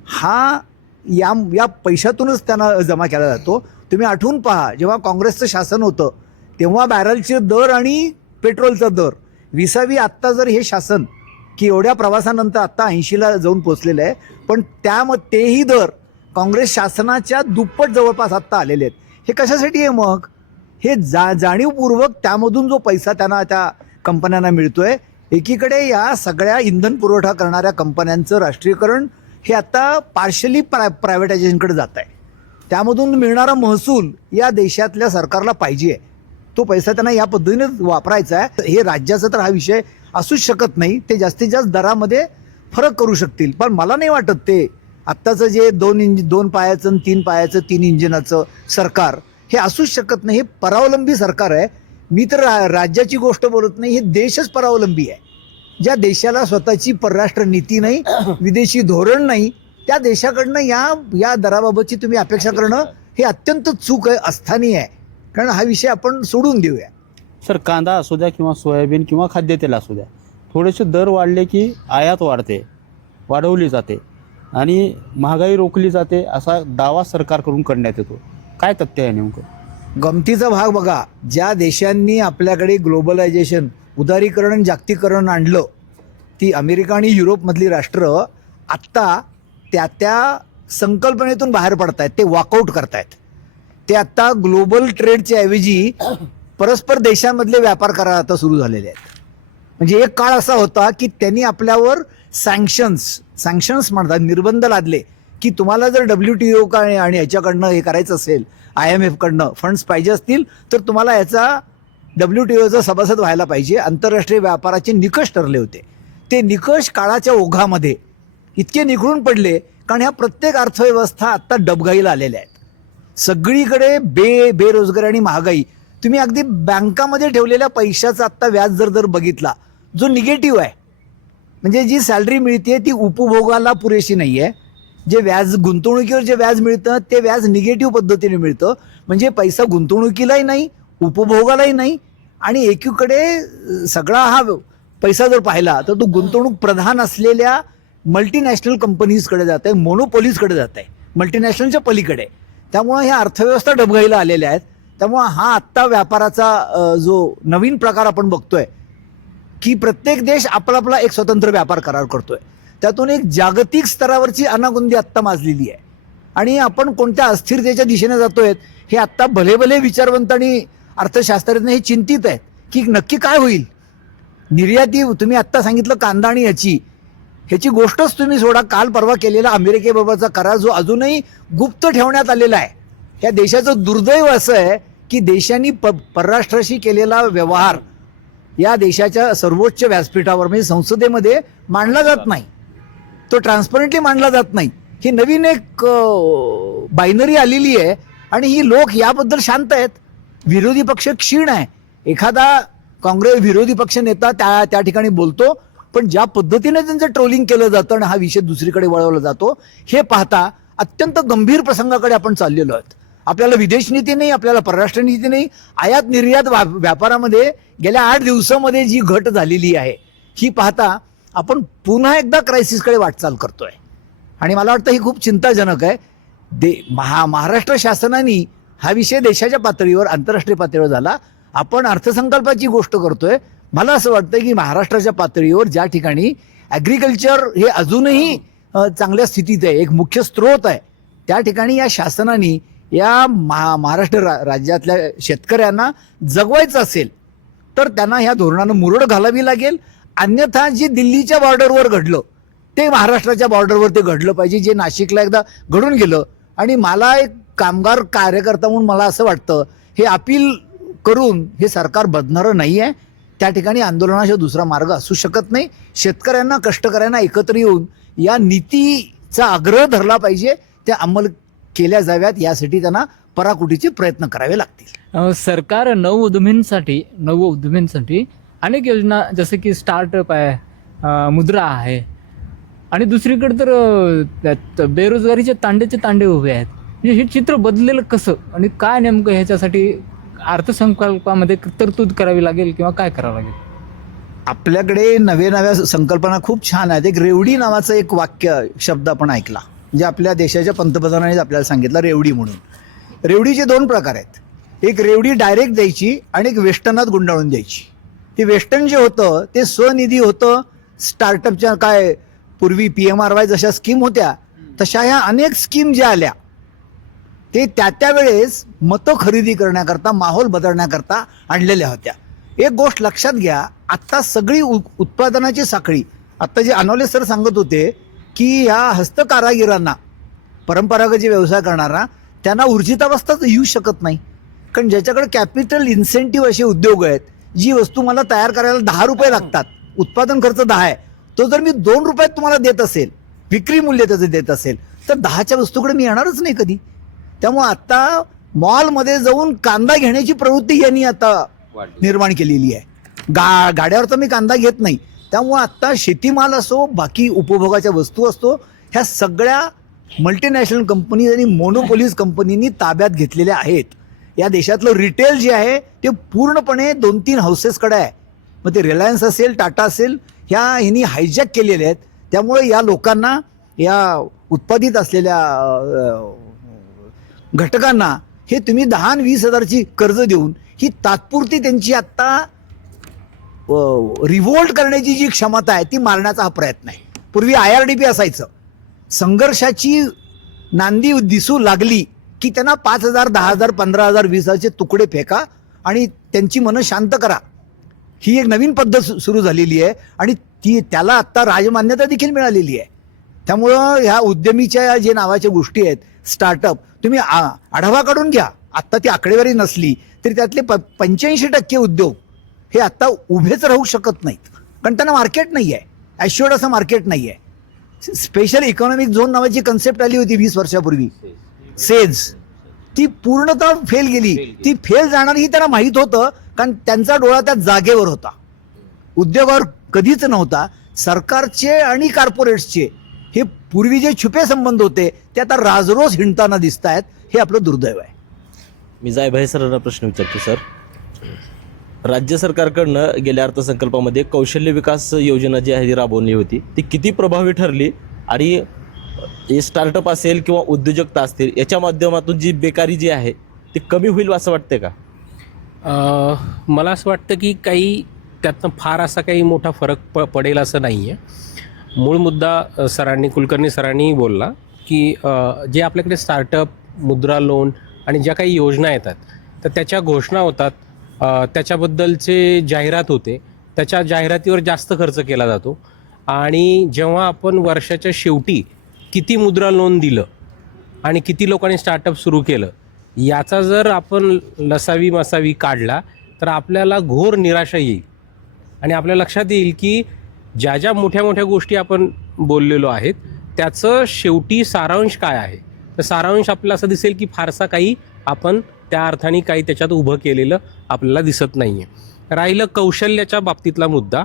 हा या पैशातूनच त्यांना जमा केला जातो. तुम्ही आठवून पहा, जेव्हा काँग्रेसचं शासन होतं तेव्हा बॅरलचे दर आणि पेट्रोलचा दर विसावी आत्ता जर हे शासन की एवढ्या प्रवासानंतर आत्ता 80ला जाऊन पोचलेलं आहे, पण तेही दर काँग्रेस शासनाच्या दुप्पट जवळपास आत्ता आलेले आहेत. हे कशासाठी आहे मग? हे जाणीवपूर्वक त्यामधून जो पैसा त्यांना त्या कंपन्यांना मिळतोय. एकीकडे या सगळ्या इंधन पुरवठा करणाऱ्या कंपन्यांचं राष्ट्रीयकरण हे आता पार्शली प्रायव्हेटायझेशनकडे जात आहे. त्यामधून मिळणारा महसूल या देशातल्या सरकारला पाहिजे, तो पैसा त्यांना या पद्धतीने वापरायचा आहे. हे राज्याचा तर हा विषय असूच शकत नाही. ते जास्तीत जास्त दरामध्ये फरक करू शकतील, पण मला नाही वाटत ते आत्ताचं जे 2 पायाचं आणि 3 पायाचं 3 इंजिनाचं सरकार हे असूच शकत नाही. हे परावलंबी सरकार आहे. मी तर राज्याची गोष्ट बोलत नाही, हे देशच परावलंबी आहे. ज्या देशाला स्वतःची परराष्ट्र नीती नाही, विदेशी धोरण नाही, त्या देशाकडनं या दराबाबतची तुम्ही अपेक्षा करणं हे अत्यंत चूक आहे, अस्थानीय आहे. कारण हा विषय आपण सोडून देऊया. सर, कांदा असू द्या किंवा सोयाबीन किंवा खाद्यतेल असू द्या, थोडेसे दर वाढले की आयात वाढवली जाते आणि महागाई रोखली जाते असा दावा सरकारकडून करण्यात येतो. काय तथ्य आहे नेमकं? गमतीचा भाग बघा, ज्या देशांनी आपल्याकडे ग्लोबलायझेशन, उदारीकरण आणि जागतिकीकरण आणलं, ती अमेरिका आणि युरोपमधली राष्ट्र आत्ता त्या संकल्पनेतून बाहेर पडतायत, ते वॉकआउट करतायत. ते आत्ता ग्लोबल ट्रेडच्या ऐवजी परस्पर देशांमधले व्यापार करायला आता सुरू झालेले आहेत. म्हणजे एक काळ असा होता की त्यांनी आपल्यावर सँक्शन्स म्हणतात, निर्बंध लादले की तुम्हाला जर WTO आणि ह्याच्याकडनं हे करायचं असेल, IMF कडनं फंड्स पाहिजे असतील तर तुम्हाला याचा WTOचा सभासद व्हायला पाहिजे. आंतरराष्ट्रीय व्यापाराचे निकष ठरले होते. ते निकष काळाच्या ओघामध्ये इतके निखळून पडले कारण ह्या प्रत्येक अर्थव्यवस्था आत्ता डबघाईला आलेल्या आहेत. सगळीकडे बेरोजगारी आणि महागाई तुम्ही अगदी बँकामध्ये ठेवलेल्या पैशाचा आत्ता व्याज जर बघितला जो निगेटिव्ह आहे, म्हणजे जी सॅलरी मिळते ती उपभोगाला पुरेशी नाही आहे. जे व्याज गुंतवणुकीवर जे व्याज मिळतं ते व्याज निगेटिव्ह पद्धतीने मिळतं. म्हणजे पैसा गुंतवणुकीलाही नाही, उपभोगालाही नाही, आणि एकीकडे सगळा हा पैसा जर पाहिला तर तो गुंतवणूक प्रधान असलेल्या मल्टीनॅशनल कंपनीजकडे जात आहे, मोनोपोलीजकडे जात आहे, मल्टीनॅशनलच्या पलीकडे. त्यामुळं ह्या अर्थव्यवस्था डबघाईला आलेल्या आहेत. त्यामुळं हा आत्ता व्यापाराचा जो नवीन प्रकार आपण बघतोय की प्रत्येक देश आपला आपला एक स्वतंत्र व्यापार करार करतोय, त्यातून एक जागतिक स्तरावरची अनागोंदी आत्ता माजलेली आहे. आणि आपण कोणत्या अस्थिरतेच्या दिशेने जातोय हे आत्ता भले भले विचारवंत आणि अर्थशास्त्रज्ञ हे चिंतित आहेत की नक्की काय होईल. निर्याती तुम्ही आत्ता सांगितलं कांदा आणि ह्याची गोष्टच तुम्ही सोडा. काल परवा केलेला अमेरिकेबरोबरचा करार जो अजूनही गुप्त ठेवण्यात आलेला आहे. या देशाचं दुर्दैव असं आहे की देशांनी परराष्ट्राशी केलेला व्यवहार या देशाच्या सर्वोच्च व्यासपीठावर म्हणजे संसदेमध्ये मांडला जात नाही, तो ट्रान्सपरंटली मांडला जात नाही. ही नवीन एक बायनरी आलेली आहे आणि ही लोक याबद्दल शांत आहेत. विरोधी पक्ष क्षीण आहे. एखादा काँग्रेस विरोधी पक्ष नेता त्या ठिकाणी बोलतो, पण ज्या पद्धतीने त्यांचं ट्रोलिंग केलं जातं आणि हा विषय दुसरीकडे वळवला जातो हे पाहता अत्यंत गंभीर प्रसंगाकडे आपण चाललेलो आहोत. आपल्याला विदेश नीती नाही, आपल्याला परराष्ट्र नीती नाही. आयात निर्यात व्यापारामध्ये गेल्या 8 दिवसामध्ये जी घट झालेली आहे ही पाहता आपण पुन्हा एकदा क्रायसिसकडे वाटचाल करतोय. आणि मला वाटतं ही खूप चिंताजनक आहे. महाराष्ट्र शासनाने हा विषय देशाच्या पातळीवर आंतरराष्ट्रीय पातळीवर झाला. आपण अर्थसंकल्पाची गोष्ट करतोय. मला असं वाटतं की महाराष्ट्राच्या पातळीवर ज्या ठिकाणी ॲग्रिकल्चर हे अजूनही चांगल्या स्थितीत आहे, एक मुख्य स्रोत आहे, त्या ठिकाणी या शासनाने या महाराष्ट्र राज्यातल्या शेतकऱ्यांना जगवायचं असेल तर त्यांना ह्या धोरणानं मुरड घालावी लागेल. अन्यथा जे दिल्लीच्या बॉर्डरवर घडलं ते महाराष्ट्राच्या बॉर्डरवर ते घडलं पाहिजे, जे नाशिकला एकदा घडून गेलं. आणि मला एक कामगार कार्यकर्ता म्हणून मला असं वाटतं हे अपील करून हे सरकार बदणारं नाही आहे. त्या ठिकाणी आंदोलनाशिवाय दुसरा मार्ग असू शकत नाही. शेतकऱ्यांना कष्टकऱ्यांना एकत्र येऊन या नीतीचा आग्रह धरला पाहिजे, त्या अंमल केल्या जाव्यात, यासाठी त्यांना पराकुटीचे प्रयत्न करावे लागतील. सरकार नवउद्यमींसाठी अनेक योजना जसं की स्टार्टअप आहे, मुद्रा आहे, आणि दुसरीकडे तर बेरोजगारीचे तांडे उभे आहेत. म्हणजे हे चित्र बदलेलं कसं आणि काय नेमकं ह्याच्यासाठी अर्थसंकल्पामध्ये तरतूद करावी लागेल किंवा काय करावं लागेल? आपल्याकडे नव्या संकल्पना खूप छान आहेत. एक रेवडी नावाचं एक शब्द आपण ऐकला, म्हणजे आपल्या देशाच्या पंतप्रधानांनी आपल्याला सांगितलं रेवडी म्हणून. रेवडीचे 2 प्रकार आहेत. एक रेवडी डायरेक्ट द्यायची आणि एक वेस्टर्नात गुंडाळून द्यायची. ते वेस्टर्न जे होतं ते स्वनिधी होतं. स्टार्टअपच्या काय पूर्वी PMRY जशा स्कीम होत्या तशा ह्या अनेक स्कीम ज्या आल्या ते त्या वेळेस मतं खरेदी करण्याकरता, माहोल बदलण्याकरता आणलेल्या होत्या. एक गोष्ट लक्षात घ्या, आत्ता सगळी उत्पादनाची साखळी, आत्ता जे अनोले सर सांगत होते की ह्या हस्तकारागिरांना, परंपरागत जे व्यवसाय करणारा त्यांना ऊर्जितावस्थाच येऊ शकत नाही. कारण ज्याच्याकडे कॅपिटल इन्सेंटिव्ह असे उद्योग आहेत, जी वस्तू मला तयार करायला 10 रुपये लागतात, उत्पादन खर्च 10 आहे, तो जर मी 2 रुपयात तुम्हाला देत असेल, विक्री मूल्य त्याचं देत असेल, तर 10च्या वस्तूकडे मी येणारच नाही कधी. त्यामुळे आता मॉलमध्ये जाऊन कांदा घेण्याची प्रवृत्ती यांनी आता निर्माण केलेली आहे. गाड्यावरचा मी कांदा घेत नाही. त्यामुळे आत्ता शेतीमाल असो, बाकी उपभोगाच्या वस्तू असतो, ह्या सगळ्या मल्टीनॅशनल कंपनीज आणि मोनोपोलीज कंपनींनी ताब्यात घेतलेल्या आहेत. या देशातलं रिटेल जे आहे ते पूर्णपणे 2-3 हाऊसेसकडे आहे. मग ते रिलायन्स असेल, टाटा असेल, ह्यांनी हायजॅक केलेले आहेत. त्यामुळे या लोकांना, या उत्पादित असलेल्या घटकांना हे तुम्ही 10-20 हजारची कर्ज देऊन ही तात्पुरती त्यांची आत्ता रिव्होल्ट करण्याची जी क्षमता आहे ती मारण्याचा हा प्रयत्न आहे. पूर्वी IRDP असायचं. संघर्षाची नांदी दिसू लागली की त्यांना 5,000, 10,000, 15,000, 20,000चे तुकडे फेका आणि त्यांची मनं शांत करा. ही एक नवीन पद्धत सुरू झालेली आहे आणि त्याला आत्ता राजमान्यता देखील मिळालेली आहे. त्यामुळं ह्या उद्यमीच्या जे नावाच्या गोष्टी आहेत, स्टार्टअप, तुम्ही आढावा काढून घ्या. आत्ता ती आकडेवारी नसली तरी त्यातले 85% उद्योग हे आत्ता उभेच राहू शकत नाहीत, कारण त्यांना मार्केट नाही आहे. ॲश्युअर्ड असं मार्केट नाही आहे. स्पेशल इकॉनॉमिक झोन नावाची कन्सेप्ट आली होती 20 वर्षापूर्वी, सेज. ती पूर्णतः फेल गेली. ती फेल जाणार ही त्यांना माहीत होतं, कारण त्यांचा डोळा त्या जागेवर होता, उद्योगावर कधीच नव्हता. सरकारचे आणि कॉर्पोरेट्सचे हे पूर्वी जे छुपे संबंध होते ते आता राजरोस हिंडताना दिसत आहेत. हे आपलं दुर्दैव आहे. मी जायभाई सरांना प्रश्न विचारतो. सर, राज्य सरकारकडनं गेल्या अर्थसंकल्पामध्ये कौशल्य विकास योजना जी आहे ती राबवली होती, ती किती प्रभावी ठरली आणि हे स्टार्टअप असेल किंवा उद्योजकता असतील याच्या माध्यमातून जी बेकारी जी आहे ती कमी होईल असं वाटते का? मला असं वाटतं की काही त्यातनं फार असा काही मोठा फरक पडेल असं नाही आहे. मूळ मुद्दा कुलकर्णी सरांनी बोलला की जे आपल्याकडे स्टार्टअप, मुद्रा लोन आणि ज्या काही योजना येतात तर त्याच्या घोषणा होतात, त्याच्याबद्दलचे जाहिरात होते, त्याच्या जाहिरातीवर जास्त खर्च केला जातो आणि जेव्हा आपण वर्षाच्या शेवटी किती मुद्रा लोन दिलं आणि किती लोकांनी स्टार्टअप सुरू केलं याचा जर आपण लसावी मसावी काढला तर आपल्याला घोर निराशा येईल आणि आपल्या लक्षात येईल की ज्या ज्या मोठ्या मोठ्या गोष्टी आपण बोललेलो आहेत त्याचं शेवटी सारांश काय आहे. तर सारांश आपल्याला असं दिसेल की फारसा काही आपण त्या अर्थाने काही त्याच्यात उभं केलेलं आपल्याला दिसत नाही आहे. राहिलं कौशल्याच्या बाबतीतला मुद्दा,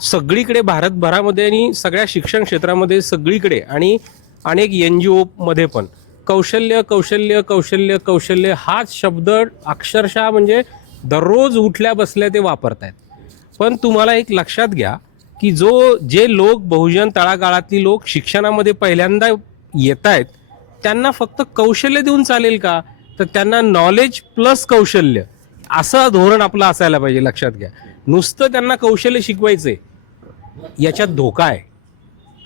सगळीकडे भारतभरामध्ये आणि सगळ्या शिक्षण क्षेत्रामध्ये सगळीकडे आणि अनेक NGOमध्ये पण कौशल्य कौशल्य कौशल्य कौशल्य हाच शब्द अक्षरशः म्हणजे दररोज उठल्या बसल्या ते वापरत आहेत. पण तुम्हाला एक लक्षात घ्या की जे लोक बहुजन तळागाळातली लोक शिक्षणामध्ये पहिल्यांदा येत आहेत त्यांना फक्त कौशल्य देऊन चालेल का? तर त्यांना नॉलेज प्लस कौशल्य असं धोरण आपलं असायला पाहिजे. लक्षात घ्या, नुसतं त्यांना कौशल्य शिकवायचंय याच्यात धोका आहे.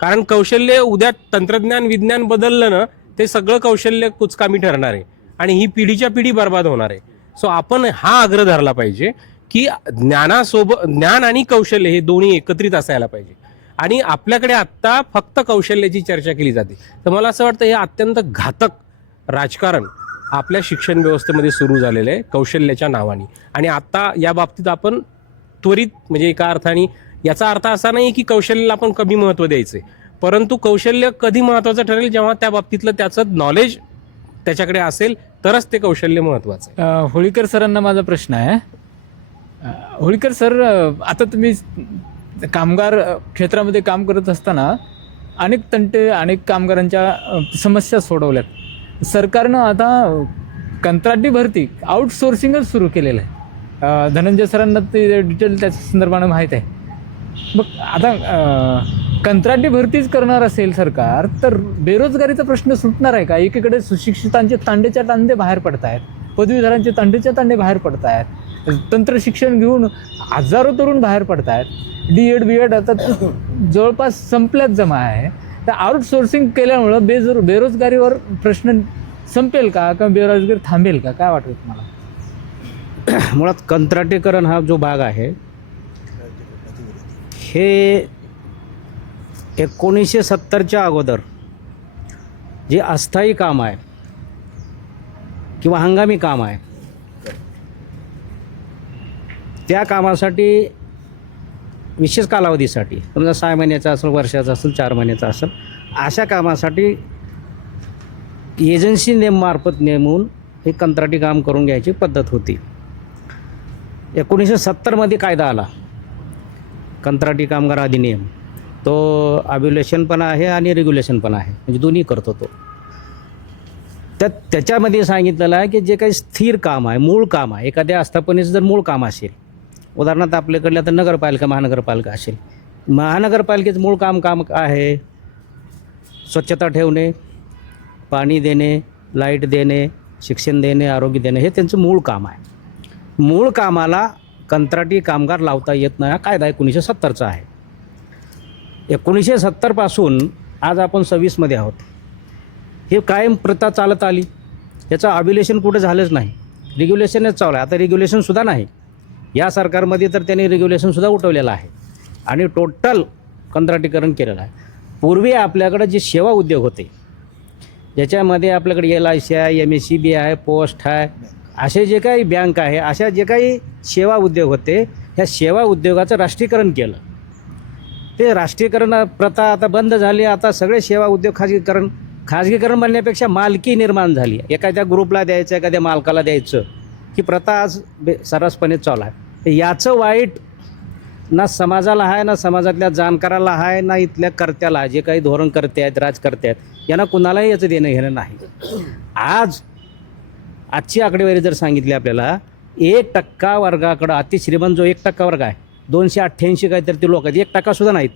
कारण कौशल्य उद्या तंत्रज्ञान विज्ञान बदललं ना ते सगळं कौशल्य कुचकामी ठरणार आहे आणि ही पिढीच्या पिढी बर्बाद होणार आहे. सो आपण हा आग्रह धरला पाहिजे की ज्ञान आणि कौशल्य हे दोन्ही एकत्रित असायला पाहिजे. आणि आपल्याकडे आत्ता फक्त कौशल्याची चर्चा केली जाते. तर मला असं वाटतं हे अत्यंत घातक राजकारण आपल्या शिक्षण व्यवस्थेमध्ये सुरू झालेलं आहे कौशल्याच्या नावाने. आणि आत्ता या बाबतीत आपण त्वरित म्हणजे एका अर्थाने याचा अर्थ असा नाही की कौशल्याला आपण कमी महत्त्व द्यायचं आहे, परंतु कौशल्य कधी महत्त्वाचं ठरेल जेव्हा त्या बाबतीतलं त्याचं नॉलेज त्याच्याकडे असेल तरच ते कौशल्य महत्त्वाचं आहे. होळीकर सरांना माझा प्रश्न आहे. होळीकर सर, आता तुम्ही कामगार क्षेत्रामध्ये काम करत असताना अनेक तंटे, अनेक कामगारांच्या समस्या सोडवल्यात. सरकारनं आता कंत्राटी भरती आउटसोर्सिंगच सुरू केलेलं आहे. धनंजय सरांना ते डिटेल त्याच्या संदर्भानं माहीत आहे. मग आता कंत्राटी भरतीच करणार असेल सरकार तर बेरोजगारीचा प्रश्न सुटणार आहे का? एकीकडे सुशिक्षितांचे तांडेच्या तांडे बाहेर पडत आहेत, पदवीधरांचे तांडेच्या तांडे बाहेर पडत आहेत, तंत्र शिक्षण घेऊन हजारो तरुण बाहेर पडत आहेत. D.Ed. B.Ed. आता जवळपास संपल्यात जमा आहे. तर आउटसोर्सिंग केल्यामुळं बेरोजगारीवर प्रश्न संपेल का बेरोजगारी थांबेल का? काय वाटतं तुम्हाला? मुळात कंत्राटीकरण हा जो भाग आहे हे 1970च्या अगोदर जे अस्थायी काम आहे किंवा हंगामी काम आहे त्या कामासाठी विशेष कालावधीसाठी, समजा 6 महिन्याचा असेल, वर्षाचा असेल, 4 महिन्याचा असेल, अशा कामासाठी एजन्सी मार्फत नेमून हे कंत्राटी काम करून घ्यायची पद्धत होती. 1970मध्ये कायदा आला, कंत्राटी कामगार अधिनियम. तो अब्युलेशन पण आहे आणि रेग्युलेशन पण आहे, म्हणजे दोन्ही करतो तो. त्याच्यामध्ये सांगितलेलं आहे की जे काही स्थिर काम आहे, मूळ काम आहे, एखाद्या आस्थापनेचं जर मूळ काम असेल, उदाहरणार्थ आपल्याकडलं आता नगरपालिका, महानगरपालिका असेल, महानगरपालिकेचं मूळ काम आहे स्वच्छता ठेवणे, पाणी देणे, लाईट देणे, शिक्षण देणे, आरोग्य देणे, हे त्यांचं मूळ काम आहे. मूळ कामाला कंत्राटी कामगार लावता येत नाही, हा कायदा 1970चा आहे. 1970पासून आज आपण 26मध्ये आहोत. हे कायम प्रथा चालत आली, याचं अब्युलेशन कुठं झालंच नाही, रेग्युलेशनच चालू आहे. आता रेग्युलेशनसुद्धा नाही, या सरकारमध्ये तर त्यांनी रेग्युलेशनसुद्धा उठवलेलं आहे आणि टोटल कंत्राटीकरण केलेलं आहे. पूर्वी आपल्याकडं जे सेवा उद्योग होते ज्याच्यामध्ये आपल्याकडे LIC आहे, MSEB आहे, पोस्ट आहे, असे जे काही बँक आहे, अशा जे काही सेवा उद्योग होते ह्या सेवा उद्योगाचं राष्ट्रीयकरण केलं. ते राष्ट्रीयकरण प्रथा आता बंद झाली. आता सगळे सेवा उद्योग खाजगीकरण खाजगीकरण म्हणण्यापेक्षा मालकी निर्माण झाली. एखाद्या ग्रुपला द्यायचं, एखाद्या मालकाला द्यायचं, ही प्रथा आज सर्रासपणे चालू आहे. तर याचं वाईट ना समाजाला आहे, ना समाजातल्या जाणकाराला आहे, ना इथल्या कर्त्याला, जे काही धोरणकर्ते आहेत, राजकर्ते आहेत, यांना कुणालाही याचं देणं घेणं नाही. आजची आकडेवारी जर सांगितली आपल्याला, 1% वर्गाकडं, अतिश्रीमंत जो 1% वर्ग आहे, 288 काहीतरी ते लोक आहेत, 1%सुद्धा नाहीत,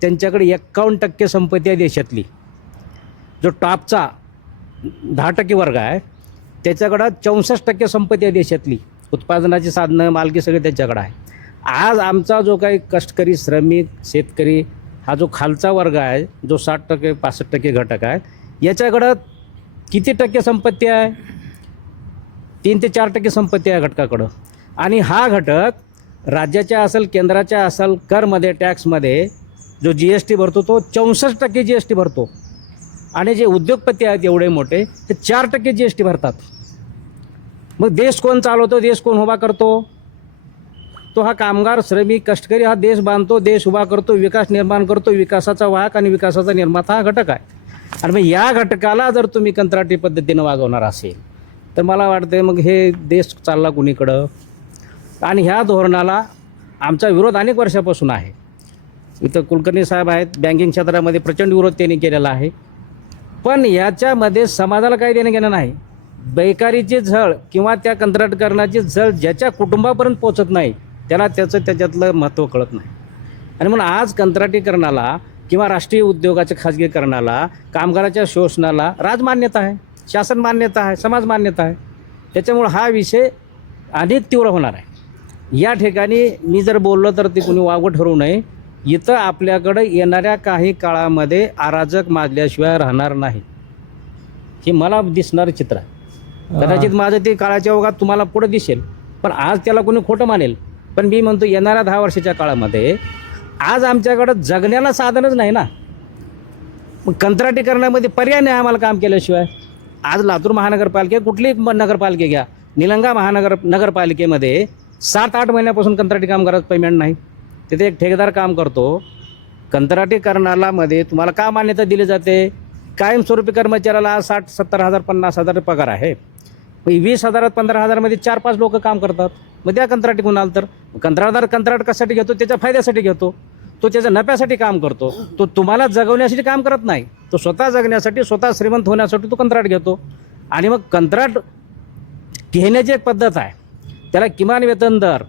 त्यांच्याकडे 51% संपत्ती आहे देशातली. जो टॉपचा 10% वर्ग आहे त्याच्याकडं 64% संपत्ती आहे देशातली. उत्पादनाची साधनं, मालकी सगळे त्यांच्याकडं आहे. आज आमचा जो काही कष्टकरी, श्रमिक, शेतकरी हा जो खालचा वर्ग आहे, जो 60% 65% घटक आहे, याच्याकडं किती टक्के संपत्ती आहे? 3 ते 4% संपत्ती आहे घटकाकडं. आणि हा घटक राज्याच्या असेल, केंद्राच्या असेल, करमध्ये, टॅक्समध्ये जो GST भरतो तो 64% GST भरतो. आणि जे उद्योगपती आहेत एवढे मोठे ते 4% GST भरतात. मग देश कोण चालवतो, देश कोण उभा करतो? तो हा कामगार, श्रमिक, कष्टकरी हा देश बांधतो, देश उभा करतो, विकास निर्माण करतो. विकासाचा वाहक आणि विकासाचा निर्माता हा घटक आहे. आणि मग या घटकाला जर तुम्ही कंत्राटी पद्धतीनं वागवणार असेल तर मला वाटतं मग हे देश चालला कुणीकडं. आणि ह्या धोरणाला आमचा विरोध अनेक वर्षापासून आहे. इथं कुलकर्णी साहेब आहेत, बँकिंग क्षेत्रामध्ये प्रचंड विरोध त्यांनी केलेला आहे. पण याच्यामध्ये समाजाला काही देणं घेणं नाही. बेकारीची झळ किंवा त्या कंत्राटकरणाची झळ ज्याच्या कुटुंबापर्यंत पोचत नाही त्याला त्याच्यातलं महत्त्व कळत नाही. आणि म्हणून आज कंत्राटीकरणाला किंवा राष्ट्रीय उद्योगाच्या खाजगीकरणाला, कामगाराच्या शोषणाला राजमान्यता आहे, शासन मान्यता आहे, समाज मान्यता आहे. त्याच्यामुळं हा विषय अधिक तीव्र होणार आहे. या ठिकाणी मी जर बोललो तर ते कोणी वावगं ठरवू नये. इथं आपल्याकडं येणाऱ्या काही काळामध्ये अराजक माजल्याशिवाय राहणार नाही, हे मला दिसणारं चित्र आहे. कदाचित माझं ते काळाच्या ओघात तुम्हाला पुढं दिसेल, पण आज त्याला कोणी खोटं मानेल. पण मी म्हणतो येणाऱ्या 10 वर्षाच्या काळामध्ये आज आमच्याकडं जगण्याला साधनच नाही ना. मग कंत्राटीकरणामध्ये पर्याय नाही आम्हाला काम केल्याशिवाय. आज लातूर महानगरपालिका, कुठलीही नगरपालिका घ्या, निलंगा नगरपालिकेमध्ये 7-8 महिन्यापासून कंत्राटी कामगाराचं पेमेंट नाही. तिथे एक ठेकेदार काम करतो. कंत्राटीकरणाला मध्ये तुम्हाला का मान्यता दिली जाते? कायमस्वरूपी कर्मचाऱ्याला 60-70 हजार 50 हजार पगार आहे. मग 20,000 15,000मध्ये 4-5 लोक काम करतात. मग त्या कंत्राटी कोणाला तर कंत्राटदार कंत्राट कशासाठी घेतो? त्याच्या फायद्यासाठी घेतो. तो त्याच्या नफ्यासाठी काम करतो. तो तुम्हाला जगवण्यासाठी काम करत नाही. तो स्वतः जगण्यासाठी, स्वतः श्रीमंत होण्यासाठी तो कंत्राट घेतो. आणि मग कंत्राट घेण्याची एक पद्धत आहे. त्याला किमान वेतन दर,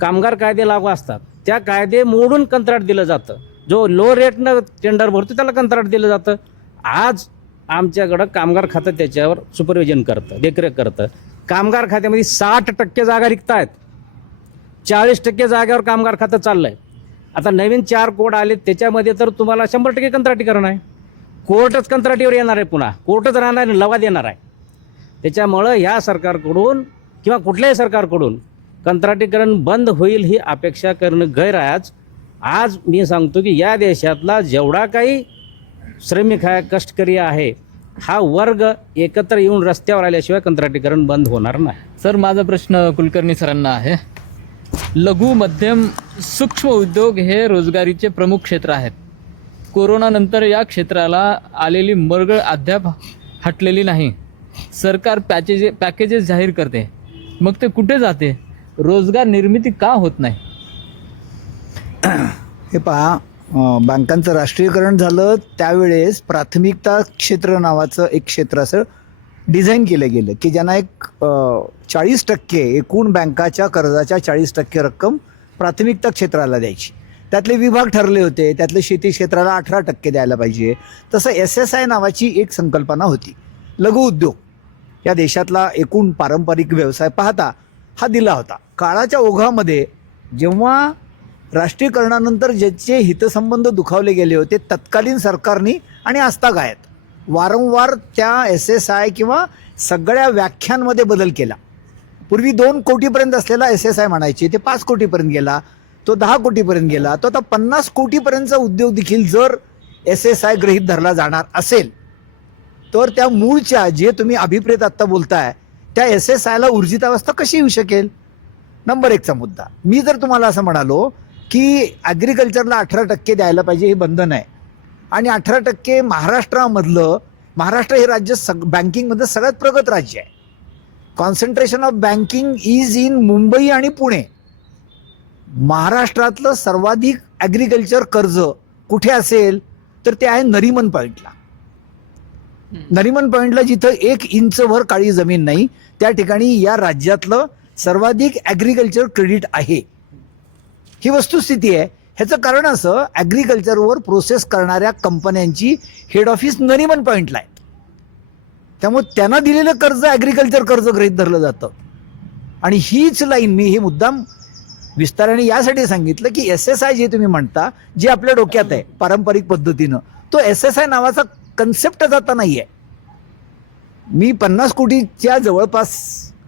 कामगार कायदे लागू असतात. त्या कायदे मोडून कंत्राट दिलं जातं. जो लो रेटनं टेंडर भरतो त्याला कंत्राट दिलं जातं. आज आमच्याकडं कामगार खातं त्याच्यावर सुपरविजन करतं, देखरेख करतं. कामगार खात्यामध्ये 60% जागा रिक्त आहेत. 40% जागेवर कामगार खातं चाललं आहे. आता नवीन 4 कोड आले त्याच्यामध्ये तर तुम्हाला 100% कंत्राटीकरण आहे. कोर्टच कंत्राटीवर येणार आहे, पुन्हा कोर्टच राहणार, लवा देणार आहे. त्याच्यामुळं ह्या सरकारकडून किंवा कुठल्याही सरकारकडून कंत्राटीकरण बंद होईल ही अपेक्षा करणं गैर आहे. आज मी सांगतो की या देशातला जेवढा काही श्रमिक आहे, कष्टकरी आहे, हा वर्ग एकत्र येऊन रस्त्यावर आल्याशिवाय कंत्राटीकरण बंद होणार नाही. सर, माझा प्रश्न कुलकर्णी सरांना आहे. लघु, मध्यम, सूक्ष्म उद्योग हे रोजगारीचे प्रमुख क्षेत्र आहेत. कोरोनानंतर या क्षेत्राला आलेली मरगळ अद्याप हटलेली नाही. सरकार पॅकेजेस जाहीर करते, मग ते कुठे जाते? रोजगार निर्मिती का होत नाही? हे पहा, बँकांचं राष्ट्रीयकरण झालं त्यावेळेस प्राथमिकता क्षेत्र नावाचं एक क्षेत्र असं डिझाईन केलं गेलं की ज्यांना एक 40% एकूण बँकाच्या कर्जाच्या 40% रक्कम प्राथमिकता क्षेत्राला द्यायची. त्यातले विभाग ठरले होते. त्यातले शेती क्षेत्राला 18% द्यायला पाहिजे. तसं SSI नावाची एक संकल्पना होती. लघु उद्योग या देशातला एकूण पारंपरिक व्यवसाय पाहता हा दिला होता. काळाच्या ओघामध्ये जेव्हा राष्ट्रीयकरणानंतर ज्याचे हितसंबंध दुखावले गेले होते तत्कालीन सरकारनी आणि आस्थागायत वारंवार त्या SSI किंवा सगळ्या व्याख्यांमध्ये बदल केला. पूर्वी 2 कोटीपर्यंत असलेला SSI म्हणायचे ते 5 कोटीपर्यंत गेला, तो 10 कोटीपर्यंत गेला, तो आता 50 कोटीपर्यंतचा उद्योग देखील जर SSI गृहीत धरला जाणार असेल तर त्या मूळच्या जे तुम्ही अभिप्रेत आत्ता बोलताय त्या SSIला ऊर्जितावस्था कशी येऊ शकेल? नंबर 1चा मुद्दा. मी जर तुम्हाला असं म्हणालो की ॲग्रिकल्चरला 18% द्यायला पाहिजे हे बंधन आहे आणि 18% महाराष्ट्रामधलं महाराष्ट्र हे राज्य बँकिंगमध्ये सगळ्यात प्रगत राज्य आहे. Concentration of banking is in Mumbai आणि पुणे. महाराष्ट्रातलं सर्वाधिक ॲग्रिकल्चर कर्ज कुठे असेल तर ते आहे नरिमन पॉईंटला. नरिमन पॉईंटला जिथं 1 इंचभर काळी जमीन नाही त्या ठिकाणी या राज्यातलं सर्वाधिक ॲग्रिकल्चर क्रेडिट आहे. ही वस्तुस्थिती आहे. ह्याचं कारण असं, ॲग्रिकल्चरवर प्रोसेस करणाऱ्या कंपन्यांची हेड ऑफिस नरिमन पॉईंटला आहे. त्यामुळे त्यांना दिलेलं कर्ज ॲग्रिकल्चर कर्ज गृहीत धरलं जातं. आणि हीच लाईन मी हे मुद्दाम विस्ताराने यासाठी सांगितलं की SSI जे तुम्ही म्हणता, जे आपल्या डोक्यात आहे पारंपरिक पद्धतीनं, तो SSI नावाचा कन्सेप्टच आता नाही आहे. मी 50 कोटीच्या जवळपास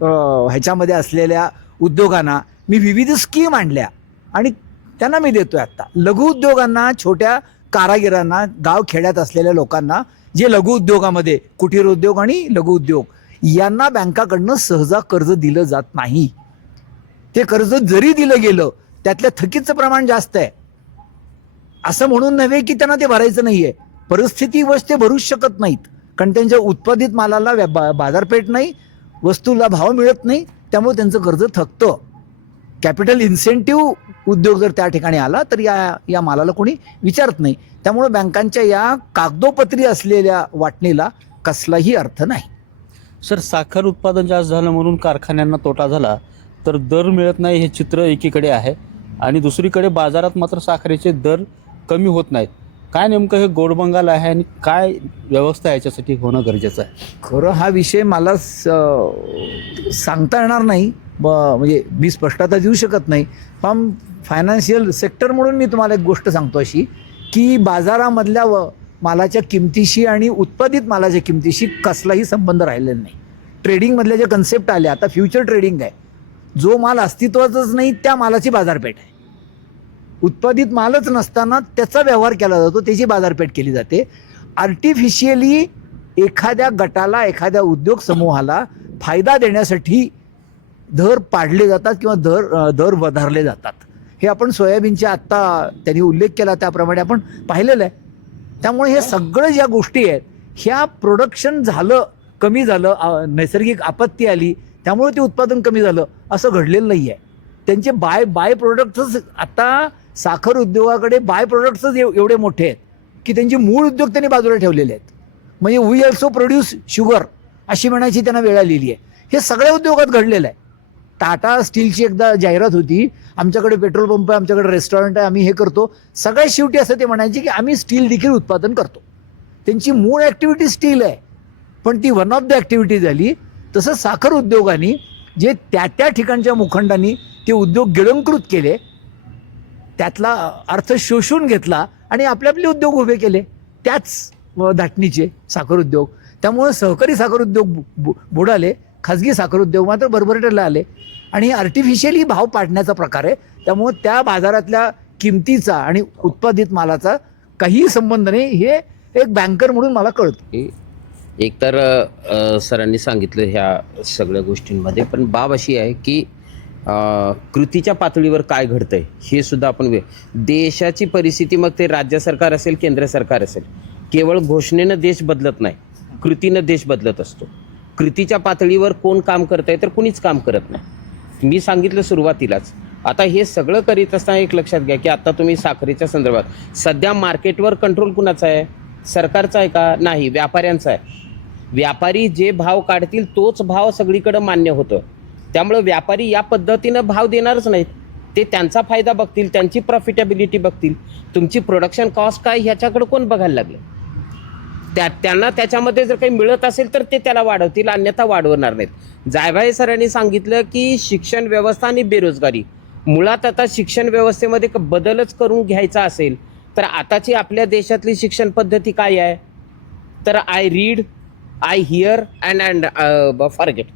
ह्याच्यामध्ये असलेल्या उद्योगांना मी विविध स्कीम आणल्या आणि त्यांना मी देतोय आता. लघु उद्योगांना, छोट्या कारागिरांना, गाव खेड्यात असलेल्या लोकांना, जे लघु उद्योगामध्ये कुटीर उद्योग आणि लघु उद्योग, यांना बँकाकडनं सहजा कर्ज दिलं जात नाही. ते कर्ज जरी दिलं गेलं त्यातल्या थकीतचं प्रमाण जास्त आहे. असं म्हणून नव्हे की त्यांना ते भरायचं नाहीये, परिस्थितीवश ते भरूच शकत नाहीत, कारण त्यांच्या उत्पादित मालाला बाजारपेठ नाही, वस्तूला भाव मिळत नाही, त्यामुळे त्यांचं कर्ज थकतं. कॅपिटल इन्सेंटिव्ह उद्योग जर त्या ठिकाणी आला तर या मालाला कोणी विचारत नाही. त्यामुळे बँकांच्या या कागदोपत्री असलेल्या वाटणीला कसलाही अर्थ नाही. सर, साखर उत्पादन जास्त झालं म्हणून कारखान्यांना तोटा झाला, तर दर मिळत नाही हे चित्र एकीकडे आहे आणि दुसरीकडे बाजारात मात्र साखरेचे दर कमी होत नाहीत. काय नेमकं हे गोडबंगाल आहे आणि काय व्यवस्था याच्यासाठी होणं गरजेचं आहे? खरं हा विषय मला सांगता येणार नाही, म्हणजे मी स्पष्टता देऊ शकत नाही. पण फायनान्शियल सेक्टर म्हणून मी तुम्हाला एक गोष्ट सांगतो अशी की बाजारामधल्या मालाच्या किमतीशी आणि उत्पादित मालाच्या किमतीशी कसलाही संबंध राहिलेला नाही. ट्रेडिंगमधल्या ज्या कन्सेप्ट आल्या, आता फ्युचर ट्रेडिंग आहे. जो माल अस्तित्वातच नाही त्या मालाची बाजारपेठ आहे. उत्पादित मालच नसताना त्याचा व्यवहार केला जातो, त्याची बाजारपेठ केली जाते. आर्टिफिशियली एखाद्या गटाला, एखाद्या उद्योग समूहाला फायदा देण्यासाठी दर पाडले जातात किंवा दर वधारले जातात. हे आपण सोयाबीनच्या आत्ता त्यांनी उल्लेख केला त्याप्रमाणे आपण पाहिलेलं आहे. त्यामुळे हे सगळं ज्या गोष्टी आहेत ह्या प्रोडक्शन झालं, कमी झालं, नैसर्गिक आपत्ती आली त्यामुळे ते उत्पादन कमी झालं असं घडलेलं नाही आहे. त्यांचे बाय प्रोडक्ट्सच आता साखर उद्योगाकडे बाय प्रोडक्ट्सच एवढे मोठे आहेत की त्यांचे मूळ उद्योग त्यांनी बाजूला ठेवलेले आहेत. म्हणजे वी ऑल्सो प्रोड्यूस शुगर अशी म्हणायची त्यांना वेळ आलेली आहे. हे सगळ्या उद्योगात घडलेलं आहे. टाटा स्टीलची एकदा जाहिरात होती, आमच्याकडे पेट्रोल पंप आहे, आमच्याकडे रेस्टॉरंट आहे, आम्ही हे करतो. सगळ्यात शेवटी असं ते म्हणायचे की आम्ही स्टील देखील उत्पादन करतो. त्यांची मूळ ॲक्टिव्हिटी स्टील आहे पण ती वन ऑफ द ॲक्टिव्हिटी झाली. तसं साखर उद्योगांनी जे त्या ठिकाणच्या मुखंडांनी ते उद्योग गिळंकृत केले, त्यातला अर्थ शोषून घेतला आणि आपले उद्योग उभे केले त्याच धाटणीचे साखर उद्योग. त्यामुळे सहकारी साखर उद्योग बुडाले, खाजगी साखर उद्योग मात्र भरभराटीला आले आणि आर्टिफिशियली भाव पाडण्याचा प्रकार आहे. त्यामुळे त्या बाजारातल्या किमतीचा आणि उत्पादित मालाचा काहीही संबंध नाही, हे एक बँकर म्हणून मला कळतं. एकतर सरांनी सांगितलं ह्या सगळ्या गोष्टींमध्ये, पण बाब अशी आहे की कृतीच्या पातळीवर काय घडतंय हे सुद्धा आपण देशाची परिस्थिती, मग ते राज्य सरकार असेल, केंद्र सरकार असेल, केवळ घोषणेनं देश बदलत नाही, कृतीनं देश बदलत असतो. कृतीच्या पातळीवर कोण काम करत आहे तर कुणीच काम करत नाही. मी सांगितलं सुरुवातीलाच. आता हे सगळं करीत असताना एक लक्षात घ्या की आता तुम्ही साखरेच्या संदर्भात सध्या मार्केटवर कंट्रोल कुणाचा आहे? सरकारचा आहे का? नाही, व्यापाऱ्यांचा आहे. व्यापारी जे भाव काढतील तोच भाव सगळीकडे मान्य होतं. त्यामुळे व्यापारी या पद्धतीनं भाव देणारच नाहीत. ते त्यांचा फायदा बघतील, त्यांची प्रॉफिटेबिलिटी बघतील. तुमची प्रोडक्शन कॉस्ट काय ह्याच्याकडे कोण बघायला लागलं? त्यांना त्याच्यामध्ये जर काही मिळत असेल तर ते त्याला वाढवतील, अन्यथा वाढवणार नाहीत. जायभाई सरांनी सांगितलं की शिक्षण व्यवस्था आणि बेरोजगारी, मुळात आता शिक्षण व्यवस्थेमध्ये बदलच करून घ्यायचा असेल तर आताची आपल्या देशातली शिक्षण पद्धती काय आहे? तर I read, I hear and forget.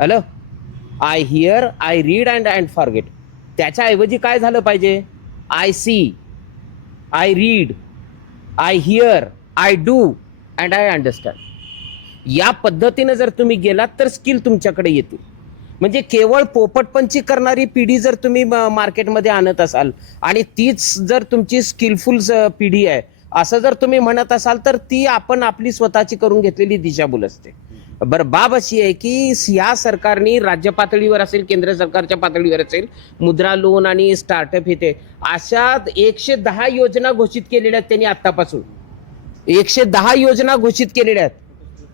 Hello, I hear, I read and forget. त्याच्याऐवजी काय झालं पाहिजे? I see, I read, I hear, I do and I understand. या पद्धतीनं जर तुम्ही गेलात तर स्किल तुमच्याकडे येतील. म्हणजे केवळ पोपटपंची करणारी पिढी जर तुम्ही मार्केटमध्ये आणत असाल आणि तीच जर तुमची स्किलफुल पिढी आहे, असं जर तुम्ही म्हणत असाल तर ती आपण आपली स्वतःची करून घेतलेली दिशाभूल असते. बरं, बाब अशी आहे की या सरकारने राज्य पातळीवर असेल, केंद्र सरकारच्या पातळीवर असेल, मुद्रा लोन आणि स्टार्टअप इथे अशा 110 योजना घोषित केलेल्या आहेत त्यांनी आतापासून. 110 योजना घोषित केलेल्या आहेत.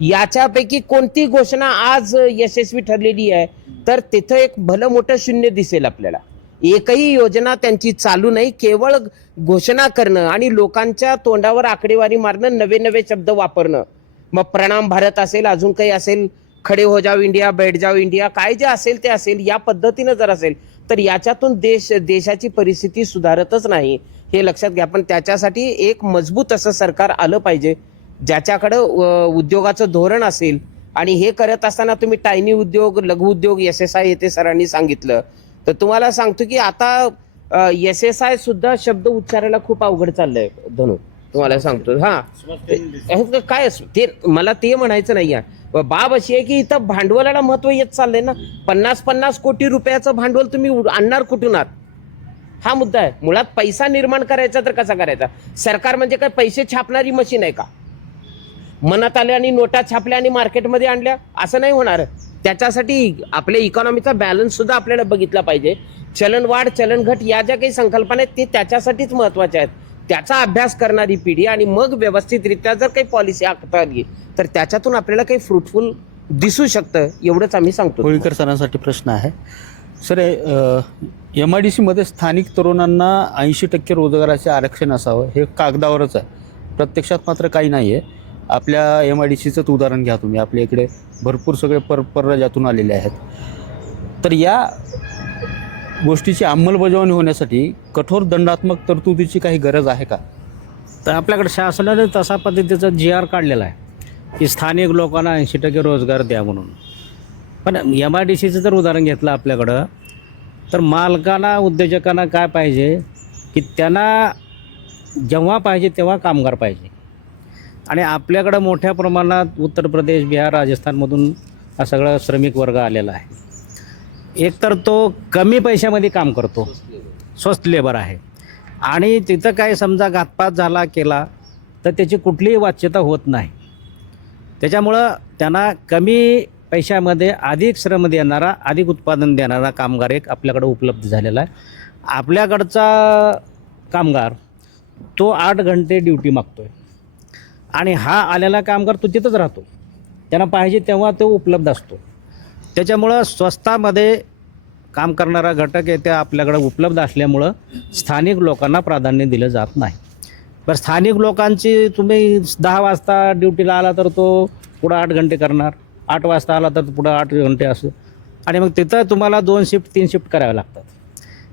याच्यापैकी कोणती घोषणा आज यशस्वी ठरलेली आहे तर तिथं एक भलं मोठं शून्य दिसेल आपल्याला. एकही योजना त्यांची चालू नाही. केवळ घोषणा करणं आणि लोकांच्या तोंडावर आकडेवारी मारणं, नवे नवे शब्द वापरणं. मग प्रणाम भारत असेल, अजून काही असेल, खडे हो जाओ इंडिया, बैठ जाओ इंडिया, काय जे असेल ते असेल, या पद्धतीनं जर असेल तर याच्यातून देशाची परिस्थिती सुधारतच नाही, हे लक्षात घ्या. पण त्याच्यासाठी एक मजबूत असं सरकार आलं पाहिजे ज्याच्याकडं उद्योगाचं धोरण असेल. आणि हे करत असताना तुम्ही टायनी उद्योग, लघु उद्योग, SSI येते सरांनी सांगितलं, तर तुम्हाला सांगतो की आता SSI सुद्धा शब्द उच्चारायला खूप अवघड चाललंय धनु, तुम्हाला सांगतो. काय ते मला ते म्हणायचं नाही आहे. बाब अशी आहे की इथं भांडवलाला महत्व येत चाललंय ना. 50-50 कोटी रुपयाचं भांडवल तुम्ही आणणार कुठून आहात, हा मुद्दा आहे. मुळात पैसा निर्माण करायचा तर कसा करायचा. सरकार म्हणजे काय पैसे छापणारी मशीन आहे का? मनात आल्या आणि नोटा छापल्या आणि मार्केटमध्ये आणल्या असं नाही होणार. त्याच्यासाठी आपल्या इकॉनॉमीचा बॅलन्स सुद्धा आपल्याला बघितला पाहिजे. चलनवाढ, चलनघट या ज्या काही संकल्पना आहेत ते त्याच्यासाठीच महत्वाच्या आहेत. त्याचा अभ्यास करणारी पिढी आणि मग व्यवस्थितरित्या जर काही पॉलिसी आखता आली तर त्याच्यातून आपल्याला काही फ्रुटफुल दिसू शकतं, एवढंच आम्ही सांगतो. कोळीकर सरांसाठी प्रश्न आहे. सर, MIDC मध्ये स्थानिक तरुणांना 80% रोजगाराचे आरक्षण असावं हे कागदावरच आहे, प्रत्यक्षात मात्र काही नाही आहे. आपल्या MIDCचंच उदाहरण घ्या तुम्ही. आपल्या इकडे भरपूर सगळे परराज्यातून आलेले आहेत. तर या गोष्टीची अंमलबजावणी होण्यासाठी कठोर दंडात्मक तरतुदीची काही गरज आहे का? तर आपल्याकडे शासनाने तसा पद्धतीचा GR काढलेला आहे की स्थानिक लोकांना 80% रोजगार द्या म्हणून. पण MIDCचं जर उदाहरण घेतलं आपल्याकडं तर मालकांना, उद्योजकांना काय पाहिजे की त्यांना जेव्हा पाहिजे तेव्हा कामगार पाहिजे. आणि आपल्याकडं मोठ्या प्रमाणात उत्तर प्रदेश, बिहार, राजस्थानमधून हा सगळा श्रमिक वर्ग आलेला आहे. एकतर तो कमी पैशामध्ये काम करतो, स्वस्त लेबर आहे, आणि तिथं काय समजा घातपात झाला केला तर त्याची कुठलीही वाच्यता होत नाही. त्याच्यामुळं त्यांना कमी पैशामध्ये अधिक श्रम देणारा, अधिक उत्पादन देणारा कामगार एक आपल्याकडं उपलब्ध झालेला आहे. आपल्याकडचा कामगार तो 8 घंटे ड्युटी मागतो आहे आणि हा आलेला कामगार तो तिथंच राहतो, त्यांना पाहिजे तेव्हा तो उपलब्ध असतो. त्याच्यामुळं स्वस्तामध्ये काम करणारा घटक येथे आपल्याकडं उपलब्ध असल्यामुळं स्थानिक लोकांना प्राधान्य दिलं जात नाही. बरं, स्थानिक लोकांची तुम्ही 10 वाजता ड्युटीला आला तर तो पुढं 8 घंटे करणार, 8 वाजता आला तर पुढं 8 घंटे असं, आणि मग तिथं तुम्हाला 2 शिफ्ट 3 शिफ्ट कराव्या लागतात.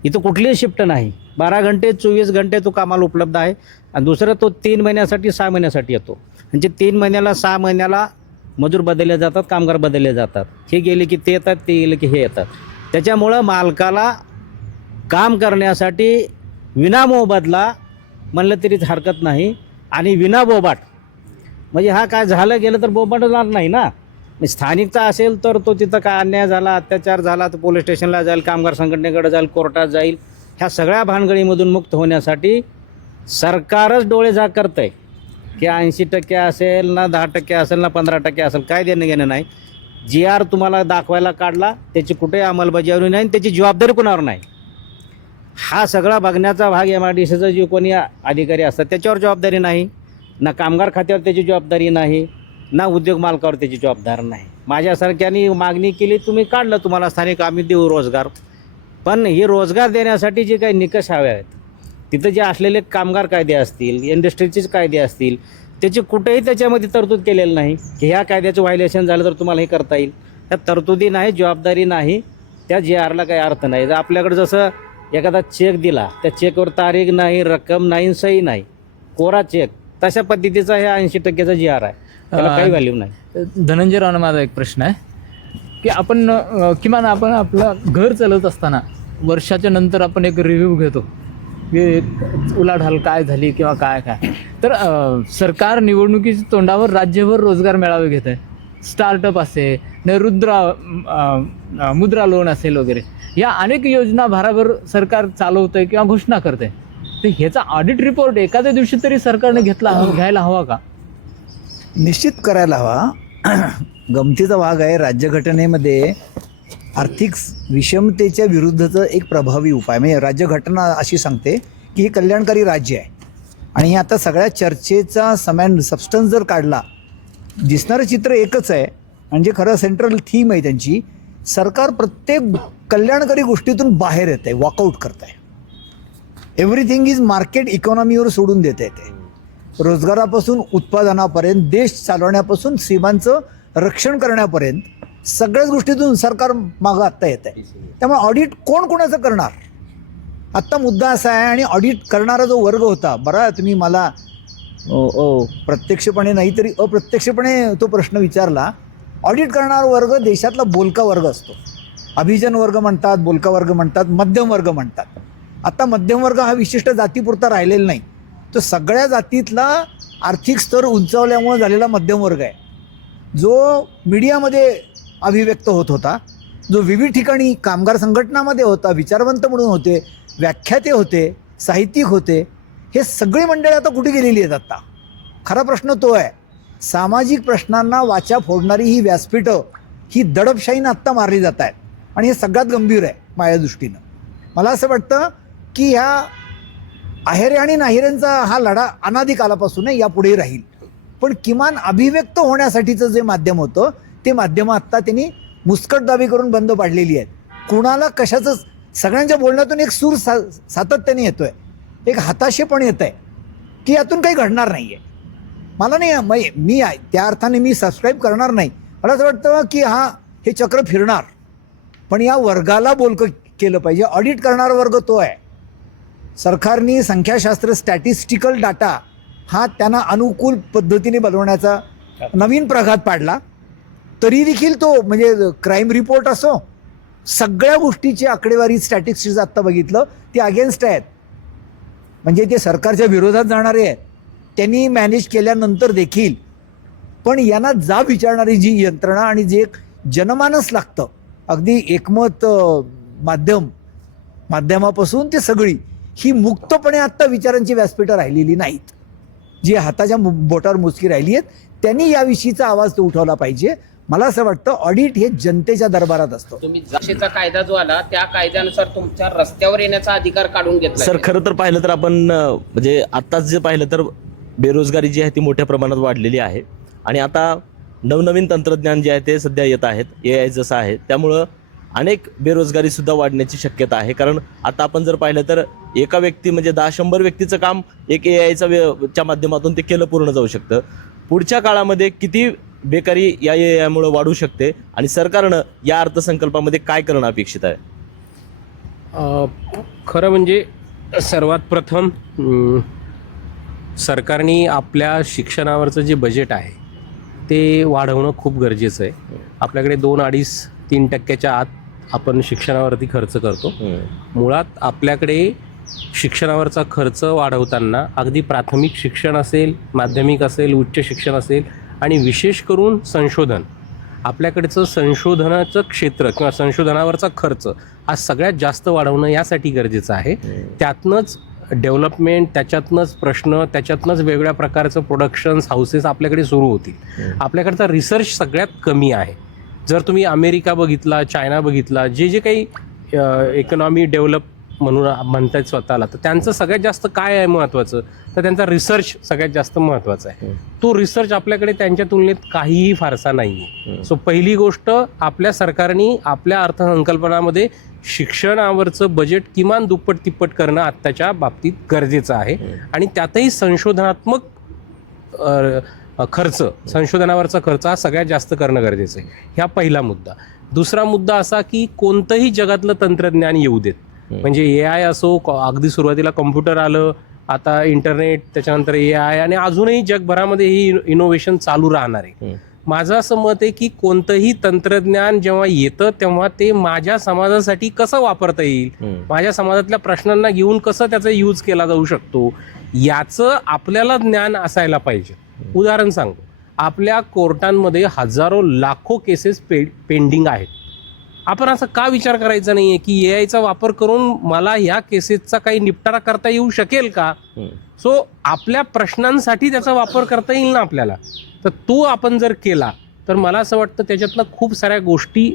इथं कुठलीही शिफ्ट नाही, 12 घंटे 24 घंटे तो कामाला उपलब्ध आहे. आणि दुसरं तो 3 महिन्यासाठी 6 महिन्यासाठी येतो. म्हणजे 3 महिन्याला 6 महिन्याला मजूर बदलले जातात, कामगार बदलले जातात. हे गेले की ते येतात, ते गेले की हे येतात. त्याच्यामुळं मालकाला काम करण्यासाठी विनामोबदला म्हणलं तरीच हरकत नाही, आणि विनाबोबाट म्हणजे हा काय झालं गेलं तर बोबाटणार नाही ना. स्थानिकचा असेल तर तो तिथं काय अन्याय झाला, अत्याचार झाला तर पोलीस स्टेशनला जाईल, कामगार संघटनेकडे जाईल, कोर्टात जाईल. ह्या सगळ्या भानगडीमधून मुक्त होण्यासाठी सरकारच डोळे झाक करतं आहे की 80% असेल ना, 10% असेल ना, 15% असेल, काय देणं घेणं नाही. GR तुम्हाला दाखवायला काढला, त्याची कुठेही अंमलबजावणी नाही, त्याची जबाबदारी कोणावर नाही. हा सगळा बघण्याचा भाग MIDCचा जे कोणी अधिकारी असतात त्याच्यावर जबाबदारी नाही, ना कामगार खात्यावर त्याची जबाबदारी नाही, ना उद्योग मालकावर त्याची जबाबदारी नाही. माझ्यासारख्यानी मागणी केली, तुम्ही काढलं, तुम्हाला स्थानिक आम्ही देऊ रोजगार. पण हे रोजगार देण्यासाठी जे काही निकष हवे आहेत, तिथं जे असलेले कामगार कायदे असतील, इंडस्ट्रीचेच कायदे असतील, त्याची कुठेही त्याच्यामध्ये तरतूद केलेली नाही की ह्या कायद्याचं व्हायलेशन झालं तर तुम्हाला हे करता येईल. त्या तरतुदी नाही, जबाबदारी नाही, त्या GRला काही अर्थ नाही. जर आपल्याकडे जसं एखादा चेक दिला, त्या चेकवर तारीख नाही, रक्कम नाही, सही नाही, कोरा चेक, तशा पद्धतीचा हे 80%चा GR आहे, त्याला काही व्हॅल्यू नाही. धनंजय रावना, माझा एक प्रश्न आहे की आपण किमान आपण आपलं घर चालवत असताना वर्षाच्या नंतर आपण एक रिव्ह्यू घेतो की उलाढाल काय झाली किंवा काय काय. तर सरकार निवडणुकीच्या तोंडावर राज्यभर रोजगार मेळावे घेत आहे, स्टार्टअप असेल, मुद्रा लोन असेल वगैरे, या अनेक योजना भाराभर सरकार चालवतं आहे किंवा घोषणा करते. तर ह्याचा ऑडिट रिपोर्ट एखाद्या दिवशी तरी सरकारने घ्यायला हवा का? निश्चित करायला हवा. गमतीचा भाग आहे, राज्यघटनेमध्ये आर्थिक विषमतेच्या विरुद्धचं एक प्रभावी उपाय, म्हणजे राज्यघटना अशी सांगते की हे कल्याणकारी राज्य आहे. आणि हे आता सगळ्या चर्चेचा सबस्टन्स जर काढला, दिसणारं चित्र एकच आहे. म्हणजे खरं सेंट्रल थीम आहे त्यांची, सरकार प्रत्येक कल्याणकारी गोष्टीतून बाहेर येत आहे, वॉकआउट करत आहे. एव्हरीथिंग इज मार्केट इकॉनॉमीवर सोडून देत आहे ते. रोजगारापासून उत्पादनापर्यंत, देश चालवण्यापासून सीमांचं रक्षण करण्यापर्यंत सगळ्याच गोष्टीतून सरकार मागं आत्ता येत आहे. त्यामुळे ऑडिट कोण कोणाचं करणार, आत्ता मुद्दा असा आहे. आणि ऑडिट करणारा जो वर्ग होता, बरं तुम्ही मला प्रत्यक्षपणे नाही तरी अप्रत्यक्षपणे तो प्रश्न विचारला. ऑडिट करणारा वर्ग देशातला बोलका वर्ग असतो. अभिजन वर्ग म्हणतात, बोलका वर्ग म्हणतात, मध्यम वर्ग म्हणतात. आता मध्यम वर्ग हा विशिष्ट जातीपुरता राहिलेला नाही, तो सगळ्या जातीतला आर्थिक स्तर उंचावल्यामुळे झालेला मध्यम वर्ग आहे, जो मीडियामध्ये अभिव्यक्त होत होता, जो विविध ठिकाणी कामगार संघटनामध्ये होता, विचारवंत म्हणून होते, व्याख्याते होते, साहित्यिक होते. हे सगळी मंडळी आता कुठे गेलेली आहेत? आता खरा प्रश्न तो आहे. सामाजिक प्रश्नांना वाचा फोडणारी ही व्यासपीठं, ही दडपशाहीनं आत्ता मारली जात आहेत. आणि हे सगळ्यात गंभीर आहे माझ्या दृष्टीनं. मला असं वाटतं की ह्या आहेरे आणि नाहिऱ्यांचा हा लढा अनादी कालापासून आहे, यापुढेही राहील. पण किमान अभिव्यक्त होण्यासाठीचं जे माध्यम होतं, ते माध्यमं आत्ता त्यांनी मुस्कटदाबी करून बंद पाडलेली आहेत. कुणाला कशाचं, सगळ्यांच्या बोलण्यातून एक सूर सातत्याने येतो आहे, एक हताशेपण येत आहे की यातून काही घडणार नाही आहे. मला नाही, मी त्या अर्थाने मी सबस्क्राईब करणार नाही. मला असं वाटतं की हे चक्र फिरणार, पण या वर्गाला बोलकं केलं पाहिजे. ऑडिट करणारा वर्ग तो आहे. सरकारने संख्याशास्त्र, स्टॅटिस्टिकल डाटा हा त्यांना अनुकूल पद्धतीने बनवण्याचा नवीन प्रघात पाडला. तरी देखील तो, म्हणजे क्राईम रिपोर्ट असो, सगळ्या गोष्टीची आकडेवारी, स्टॅटिस्टिक्स आत्ता बघितलं ती अगेन्स्ट आहेत. म्हणजे ते सरकारच्या विरोधात जाणारे आहेत. त्यांनी मॅनेज केल्यानंतर देखील पण यांना जाब विचारणारी जी यंत्रणा आणि जे एक जनमानस लागतं, अगदी एकमत माध्यमापासून ते सगळी, ही मुक्तपणे आत्ता विचारांची व्यासपीठं राहिलेली नाहीत. जी हाताच्या बोटावर मोजकी राहिली आहेत, त्यांनी याविषयीचा आवाज तो उठवला पाहिजे. मला असं वाटतं ऑडिट हे जनतेच्या दरबारात असतं. तुम्ही जसेचा कायदा जो आला त्या कायद्यानुसार तुमच्या रस्त्यावर येण्याचा अधिकार काढून घेतला. सर, खरं तर पाहिलं तर आपण म्हणजे आत्ताच जे पाहिलं तर बेरोजगारी जी आहे ती मोठ्या प्रमाणात वाढलेली आहे. आणि आता नवनवीन तंत्रज्ञान जे आहे ते सध्या येत आहेत, AI जसं आहे, त्यामुळं अनेक बेरोजगारीसुद्धा वाढण्याची शक्यता आहे. कारण आता आपण जर पाहिलं तर एका व्यक्ती म्हणजे 10-100 व्यक्तीचं काम एक AI च्या माध्यमातून ते केलं पूर्ण जाऊ शकतं. पुढच्या काळामध्ये किती बेकारी या AI मुळे वाढू शकते आणि सरकारनं या अर्थसंकल्पामध्ये काय करणं अपेक्षित आहे? खरं म्हणजे सर्वात प्रथम सरकारने आपल्या शिक्षणावरचं जे बजेट आहे ते वाढवणं खूप गरजेचं आहे. आपल्याकडे 2-2.5-3% आत आपण शिक्षणावरती खर्च करतो. मुळात आपल्याकडे शिक्षणावरचा खर्च वाढवताना अगदी प्राथमिक शिक्षण असेल, माध्यमिक असेल, उच्च शिक्षण असेल आणि विशेष करून संशोधन, आपल्याकडचं संशोधनाचं क्षेत्र किंवा संशोधनावरचा खर्च हा सगळ्यात जास्त वाढवणं यासाठी गरजेचं आहे. त्यातनंच डेव्हलपमेंट, त्याच्यातनंच प्रश्न, त्याच्यातनंच वेगवेगळ्या प्रकारचं प्रोडक्शन्स हाऊसेस आपल्याकडे सुरू होतील. आपल्याकडचा रिसर्च सगळ्यात कमी आहे. जर तुम्ही अमेरिका बघितला, चायना बघितला, जे काही इकॉनॉमी डेव्हलप म्हणतात स्वतःला, तर त्यांचं सगळ्यात जास्त काय आहे महत्त्वाचं, तर त्यांचा रिसर्च सगळ्यात जास्त महत्त्वाचा आहे. तो रिसर्च आपल्याकडे त्यांच्या तुलनेत काहीही फारसा नाही आहे. सो पहिली गोष्ट, आपल्या सरकारने आपल्या अर्थसंकल्पनामध्ये शिक्षणावरचं बजेट किमान दुप्पट तिप्पट करणं आत्ताच्या बाबतीत गरजेचं आहे. आणि त्यातही संशोधनात्मक खर्च, संशोधनावरचा खर्च हा सगळ्यात जास्त करणं गरजेचं आहे. ह्या पहिला मुद्दा. दुसरा मुद्दा असा की कोणतंही जगातलं तंत्रज्ञान येऊ देत, म्हणजे AI असो, अगदी सुरुवातीला कॉम्प्युटर आलं, आता इंटरनेट, त्याच्यानंतर AI, आणि अजूनही जगभरामध्ये ही इनोव्हेशन चालू राहणार आहे. माझं असं मत आहे की कोणतंही तंत्रज्ञान जेव्हा येतं तेव्हा ते माझ्या समाजासाठी कसं वापरता येईल, माझ्या समाजातल्या प्रश्नांना घेऊन कसं त्याचा यूज केला जाऊ शकतो, याचं आपल्याला ज्ञान असायला पाहिजे. उदाहरण सांगतो, आपल्या कोर्टांमध्ये हजारो लाखो केसेस पेंडिंग आहेत. आपण असं का विचार करायचा नाही आहे की AI चा वापर करून मला ह्या केसेसचा काही निपटारा करता येऊ शकेल का? सो आपल्या प्रश्नांसाठी त्याचा वापर करता येईल ना आपल्याला. तर तो आपण जर केला तर मला असं वाटतं त्याच्यातनं खूप साऱ्या गोष्टी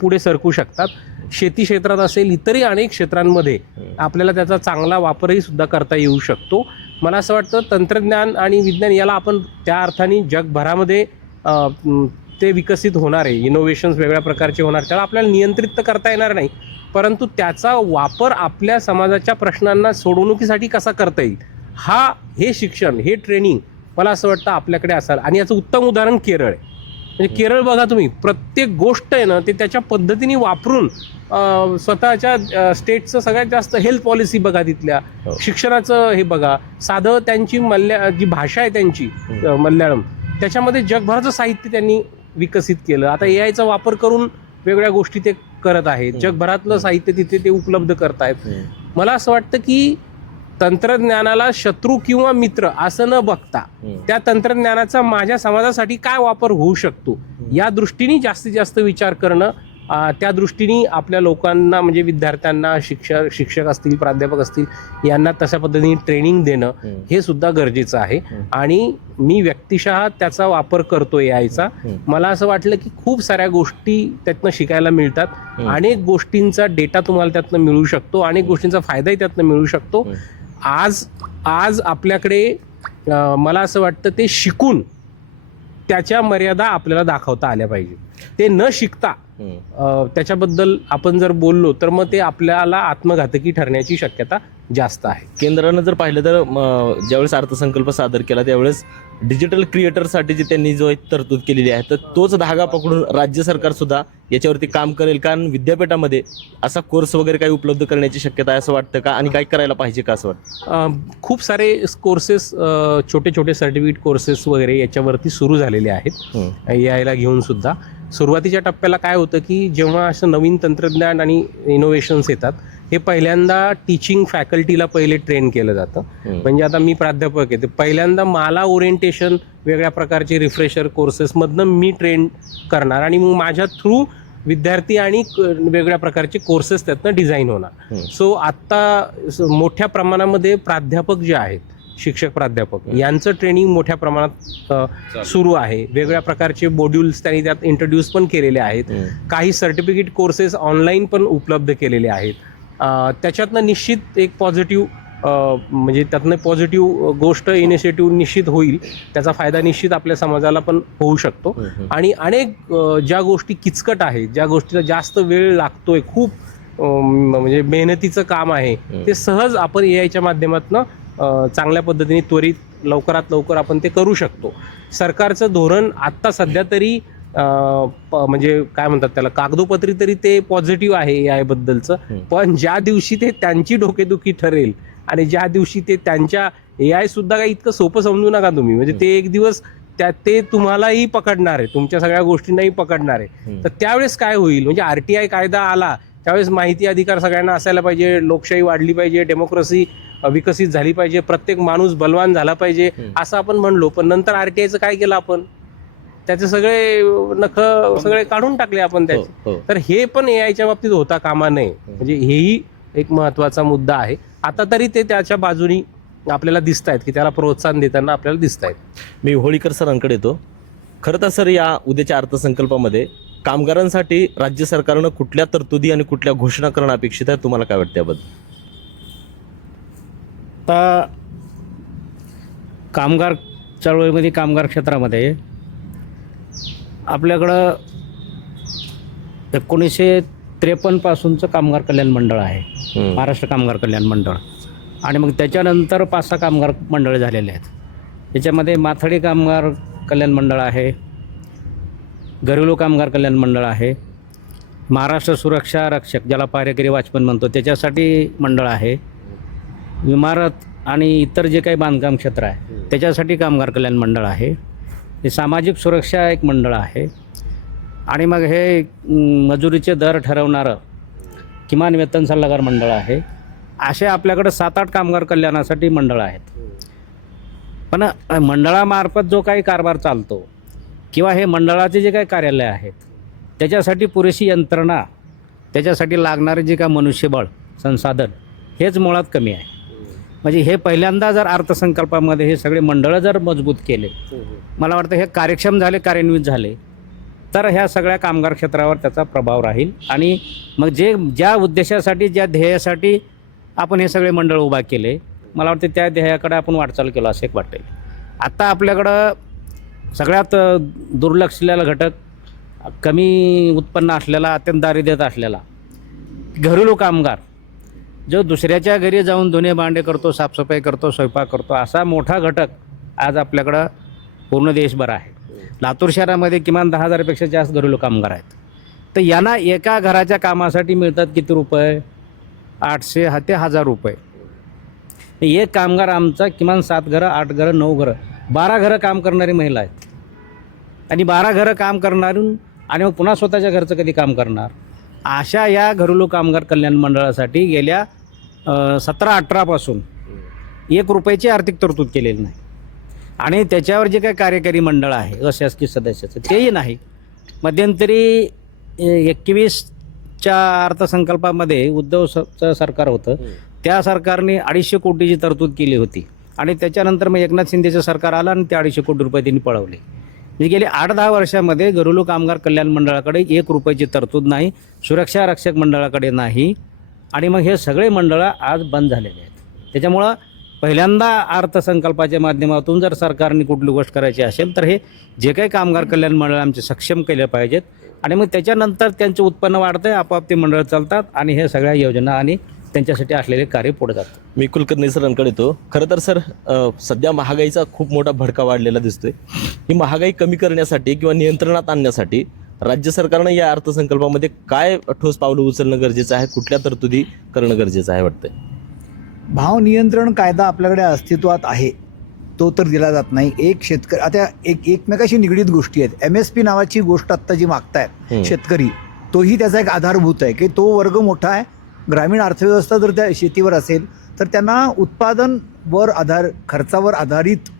पुढे सरकू शकतात. शेती क्षेत्रात असेल, इतरही अनेक क्षेत्रांमध्ये आपल्याला त्याचा चांगला वापरही सुद्धा करता येऊ शकतो. मला असं वाटतं तंत्रज्ञान आणि विज्ञान याला आपण त्या अर्थाने जगभरामध्ये ते विकसित होणार आहे, इनोव्हेशन्स वेगळ्या प्रकारचे होणार, त्याला आपल्याला नियंत्रित तर करता येणार नाही, परंतु त्याचा वापर आपल्या समाजाच्या प्रश्नांना सोडवणुकीसाठी कसा करता येईल हे शिक्षण, हे ट्रेनिंग मला असं वाटतं आपल्याकडे असाल. आणि याचं उत्तम उदाहरण केरळ आहे. म्हणजे केरळ बघा तुम्ही, प्रत्येक गोष्ट आहे ना ते त्याच्या पद्धतीने वापरून स्वतःच्या स्टेटचं सगळ्यात जास्त हेल्थ पॉलिसी बघा, तिथल्या शिक्षणाचं हे बघा, साधं त्यांची जी भाषा आहे त्यांची मल्याळम, त्याच्यामध्ये जगभराचं साहित्य त्यांनी विकसित केलं. आता AI चा वापर करून वेगळ्या गोष्टी ते करत आहेत, जगभरातलं साहित्य तिथे ते उपलब्ध करतायत. मला असं वाटतं की तंत्रज्ञानाला शत्रू किंवा मित्र असं न बघता त्या तंत्रज्ञानाचा माझ्या समाजासाठी काय वापर होऊ शकतो या दृष्टीने जास्तीत जास्त विचार करणं, त्या दृष्टीने आपल्या लोकांना म्हणजे विद्यार्थ्यांना, शिक्षक असतील, प्राध्यापक असतील, यांना तशा पद्धतीने ट्रेनिंग देणं हे सुद्धा गरजेचं आहे. आणि मी व्यक्तिशः त्याचा वापर करतो AI चा. मला असं वाटलं की खूप साऱ्या गोष्टी त्यातनं शिकायला मिळतात, अनेक गोष्टींचा डेटा तुम्हाला त्यातनं मिळू शकतो, अनेक गोष्टींचा फायदाही त्यातनं मिळू शकतो. आज आपल्याकडे मला असं वाटतं ते शिकून त्याच्या मर्यादा आपल्याला दाखवता आल्या पाहिजे. ते न शिकता त्याच्याबद्दल आपण जर बोललो तर मग ते आपल्याला आत्मघातकी ठरण्याची शक्यता जास्त आहे. केंद्रानं जर पाहिलं तर ज्यावेळेस अर्थसंकल्प सादर केला त्यावेळेस डिजिटल क्रिएटरसाठी जी त्यांनी जो एक तरतूद केलेली आहे, तर तोच धागा पकडून राज्य सरकार सुद्धा याच्यावरती काम करेल. कारण विद्यापीठामध्ये असा कोर्स वगैरे काही उपलब्ध करण्याची शक्यता आहे असं वाटतं का, आणि काय करायला पाहिजे का असं वाटतं? खूप सारे कोर्सेस, छोटे छोटे सर्टिफिकेट कोर्सेस वगैरे याच्यावरती सुरू झालेले आहेत AI ला घेऊन सुद्धा. सुरुवातीच्या टप्प्याला काय होतं की जेव्हा असं नवीन तंत्रज्ञान आणि इनोव्हेशन्स येतात, हे पहिल्यांदा टीचिंग फॅकल्टीला पहिले ट्रेन केलं जातं. म्हणजे आता मी प्राध्यापक आहे, तर पहिल्यांदा मला ओरिएंटेशन वेगळ्या प्रकारचे रिफ्रेशर कोर्सेसमधनं मी ट्रेन करणार आणि मग माझ्या थ्रू विद्यार्थी आणि वेगळ्या प्रकारचे कोर्सेस त्यातनं डिझाईन होणार. सो आत्ता मोठ्या प्रमाणामध्ये प्राध्यापक जे आहेत, शिक्षक प्राध्यापक यांचं ट्रेनिंग मोठ्या प्रमाणात सुरू आहे. वेगळ्या प्रकारचे मॉड्यूल्स त्यांनी त्यात इंट्रोड्यूस पण केलेले आहेत. काही सर्टिफिकेट कोर्सेस ऑनलाईन पण उपलब्ध केलेले आहेत. त्याच्यातनं निश्चित एक पॉझिटिव्ह म्हणजे त्यातनं पॉझिटिव्ह गोष्ट, इनिशिएटिव्ह निश्चित होईल, त्याचा फायदा निश्चित आपल्या समाजाला पण होऊ शकतो. आणि अनेक ज्या गोष्टी किचकट आहेत, ज्या गोष्टीला जास्त वेळ लागतोय, खूप म्हणजे मेहनतीचं काम आहे, ते सहज आपण AI च्या माध्यमातून चांगल्या पद्धतीने त्वरित लवकरात लवकर आपण ते करू शकतो. सरकारचं धोरण आत्ता सध्या तरी म्हणजे काय म्हणतात त्याला, कागदोपत्री तरी ते पॉझिटिव्ह आहे AI बद्दलचं. पण ज्या दिवशी ते त्यांची डोकेदुखी ठरेल आणि ज्या दिवशी ते त्यांच्या, AI सुद्धा काही इतकं सोपं समजू नका तुम्ही, म्हणजे ते एक दिवस ते तुम्हालाही पकडणार आहे, तुमच्या सगळ्या गोष्टींनाही पकडणार आहे. तर त्यावेळेस काय होईल, म्हणजे RTI कायदा आला त्यावेळेस माहिती अधिकार सगळ्यांना असायला पाहिजे, लोकशाही वाढली पाहिजे, डेमोक्रेसी विकसित झाली पाहिजे, प्रत्येक माणूस बलवान झाला पाहिजे असं आपण म्हणलो. पण नंतर RTIचं काय केलं आपण, त्याचे सगळे नख सगळे काढून टाकले आपण त्याचे. तर हे पण AIच्या बाबतीत होता कामा नये. म्हणजे हेही एक महत्त्वाचा मुद्दा आहे. आता तरी ते त्याच्या बाजूनी आपल्याला दिसत आहेत की त्याला प्रोत्साहन देताना आपल्याला दिसत आहेत. मी होळीकर सरांकडे येतो. खरं तर सर, या उद्याच्या अर्थसंकल्पामध्ये कामगारांसाठी राज्य सरकारनं कुठल्या तरतुदी आणि कुठल्या घोषणा करणं अपेक्षित आहे, तुम्हाला काय वाटतं याबद्दल? आता कामगार चळवळीमध्ये, कामगार क्षेत्रामध्ये आपल्याकडं 1953 पासूनचं कामगार कल्याण मंडळ आहे, महाराष्ट्र कामगार कल्याण मंडळ. आणि मग त्याच्यानंतर 5-6 कामगार मंडळ झालेले आहेत. त्याच्यामध्ये माथाडी कामगार कल्याण मंडळ आहे, घरेलू कामगार कल्याण मंडळ आहे, महाराष्ट्र सुरक्षा रक्षक ज्याला पारेकरी वॉचमन म्हणतो त्याच्यासाठी मंडळ आहे, इमारत आणि इतर जे काही बांधकाम क्षेत्र आहे त्याच्यासाठी कामगार कल्याण मंडळ आहे, हे सामाजिक सुरक्षा एक मंडळ आहे. आणि मग हे मजुरीचे दर ठरवणारं किमान वेतन सल्लागार मंडळ आहे. असे आपल्याकडे 7-8 कामगार कल्याणासाठी मंडळ आहेत. पण मंडळामार्फत जो काही कारभार चालतो किंवा हे मंडळाचे जे काही कार्यालय आहेत त्याच्यासाठी पुरेशी यंत्रणा त्याच्यासाठी लागणारे जे काय मनुष्यबळ संसाधन हेच मुळात कमी आहे. म्हणजे हे पहिल्यांदा जर अर्थसंकल्पामध्ये हे सगळे मंडळं जर मजबूत केले, मला वाटतं हे कार्यक्षम झाले, कार्यान्वित झाले, तर ह्या सगळ्या कामगार क्षेत्रावर त्याचा प्रभाव राहील. आणि मग ज्या उद्देशासाठी, ज्या ध्येयासाठी आपण हे सगळे मंडळ उभा केले, मला वाटतं त्या ध्येयाकडे आपण वाटचाल केलं असं एक वाटेल. आत्ता आपल्याकडं सगळ्यात दुर्लक्षलेला घटक, कमी उत्पन्न असलेला, अत्यंत दारिद्र्यात असलेला घरेलू कामगार, जो दुसऱ्याच्या घरी जाऊन धुणे भांडे करतो, साफसफाई करतो, स्वयंपाक करतो, असा मोठा घटक आज आपल्याकडं पूर्ण देशभर आहे. लातूर शहरामध्ये किमान 10,000पेक्षा जास्त घरेलू कामगार आहेत. तर यांना एका घराच्या कामासाठी मिळतात किती रुपये? 800 ते 1,000 रुपये. एक कामगार आमचा किमान 7 घरं, 8 घरं, 9 घरं, 12 घरं काम करणारी महिला आहेत. आणि 12 घरं काम करणारून आणि मग पुन्हा स्वतःच्या घरचं कधी काम करणार? अशा या घरेलू कामगार कल्याण मंडळासाठी गेल्या 17-18 1 रुपयाची आर्थिक तरतूद केलेली नाही. आणि त्याच्यावर जे काही कार्यकारी मंडळ आहे अशासकीय सदस्याचं तेही नाही. मध्यंतरी 21च्या अर्थसंकल्पामध्ये उद्धवचं सरकार होतं, त्या सरकारने 250 कोटीची तरतूद केली होती. आणि त्याच्यानंतर मग एकनाथ शिंदेचं सरकार आलं आणि ते 250 कोटी रुपये त्यांनी पळवले. म्हणजे गेले 8-10 वर्षामध्ये घरेलू कामगार कल्याण मंडळाकडे 1 रुपयाची तरतूद नाही, सुरक्षा रक्षक मंडळाकडे नाही. आणि मग हे सगळे मंडळं आज बंद झालेले आहेत. त्याच्यामुळं पहिल्यांदा अर्थसंकल्पाच्या माध्यमातून जर सरकारने कुठली गोष्ट करायची असेल तर हे जे काही कामगार कल्याण मंडळ आमचे सक्षम केले पाहिजेत. आणि मग त्याच्यानंतर त्यांचं उत्पन्न वाढतं आहे, आपोआप ते मंडळ चालतात आणि हे सगळ्या योजना आणि त्यांच्यासाठी असलेले कार्य पुढे जातं. मी कुलकर्णी सरांकडे येतो. खरं तर सर, सध्या महागाईचा खूप मोठा भडका वाढलेला दिसतोय. ही महागाई कमी करण्यासाठी किंवा नियंत्रणात आणण्यासाठी राज्य सरकारनं या अर्थसंकल्पामध्ये काय ठोस पावलं उचलणं गरजेचं आहे, कुठल्या तरतुदी करणं गरजेचं आहे वाटतंय? भाव नियंत्रण कायदा आपल्याकडे अस्तित्वात आहे, तो तर दिला जात नाही. एक शेतकरी, आता एकमेकाशी निगडीत गोष्टी आहेत. MSP नावाची गोष्ट आत्ता जी मागतायत शेतकरी, तोही त्याचा एक आधारभूत आहे की तो वर्ग मोठा आहे. ग्रामीण अर्थव्यवस्था जर त्या शेतीवर असेल तर त्यांना खर्चावर आधारित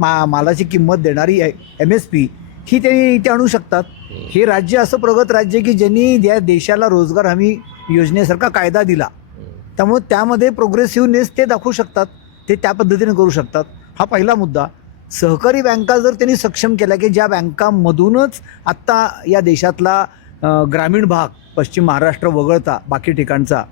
मालाची किंमत देणारी MSP ही ते आणू शकतात. हे राज्य असं प्रगत राज्य की ज्यांनी या देशाला रोजगार हमी योजनेसारखा कायदा दिला, त्यामुळे त्यामध्ये प्रोग्रेसिव्हनेस ते दाखवू शकतात, ते त्या पद्धतीने करू शकतात. हा पहिला मुद्दा. सहकारी बँका जर त्यांनी सक्षम केल्या की ज्या बँकांमधूनच आत्ता या देशातला ग्रामीण भाग, पश्चिम महाराष्ट्र वगळता बाकी ठिकाणचा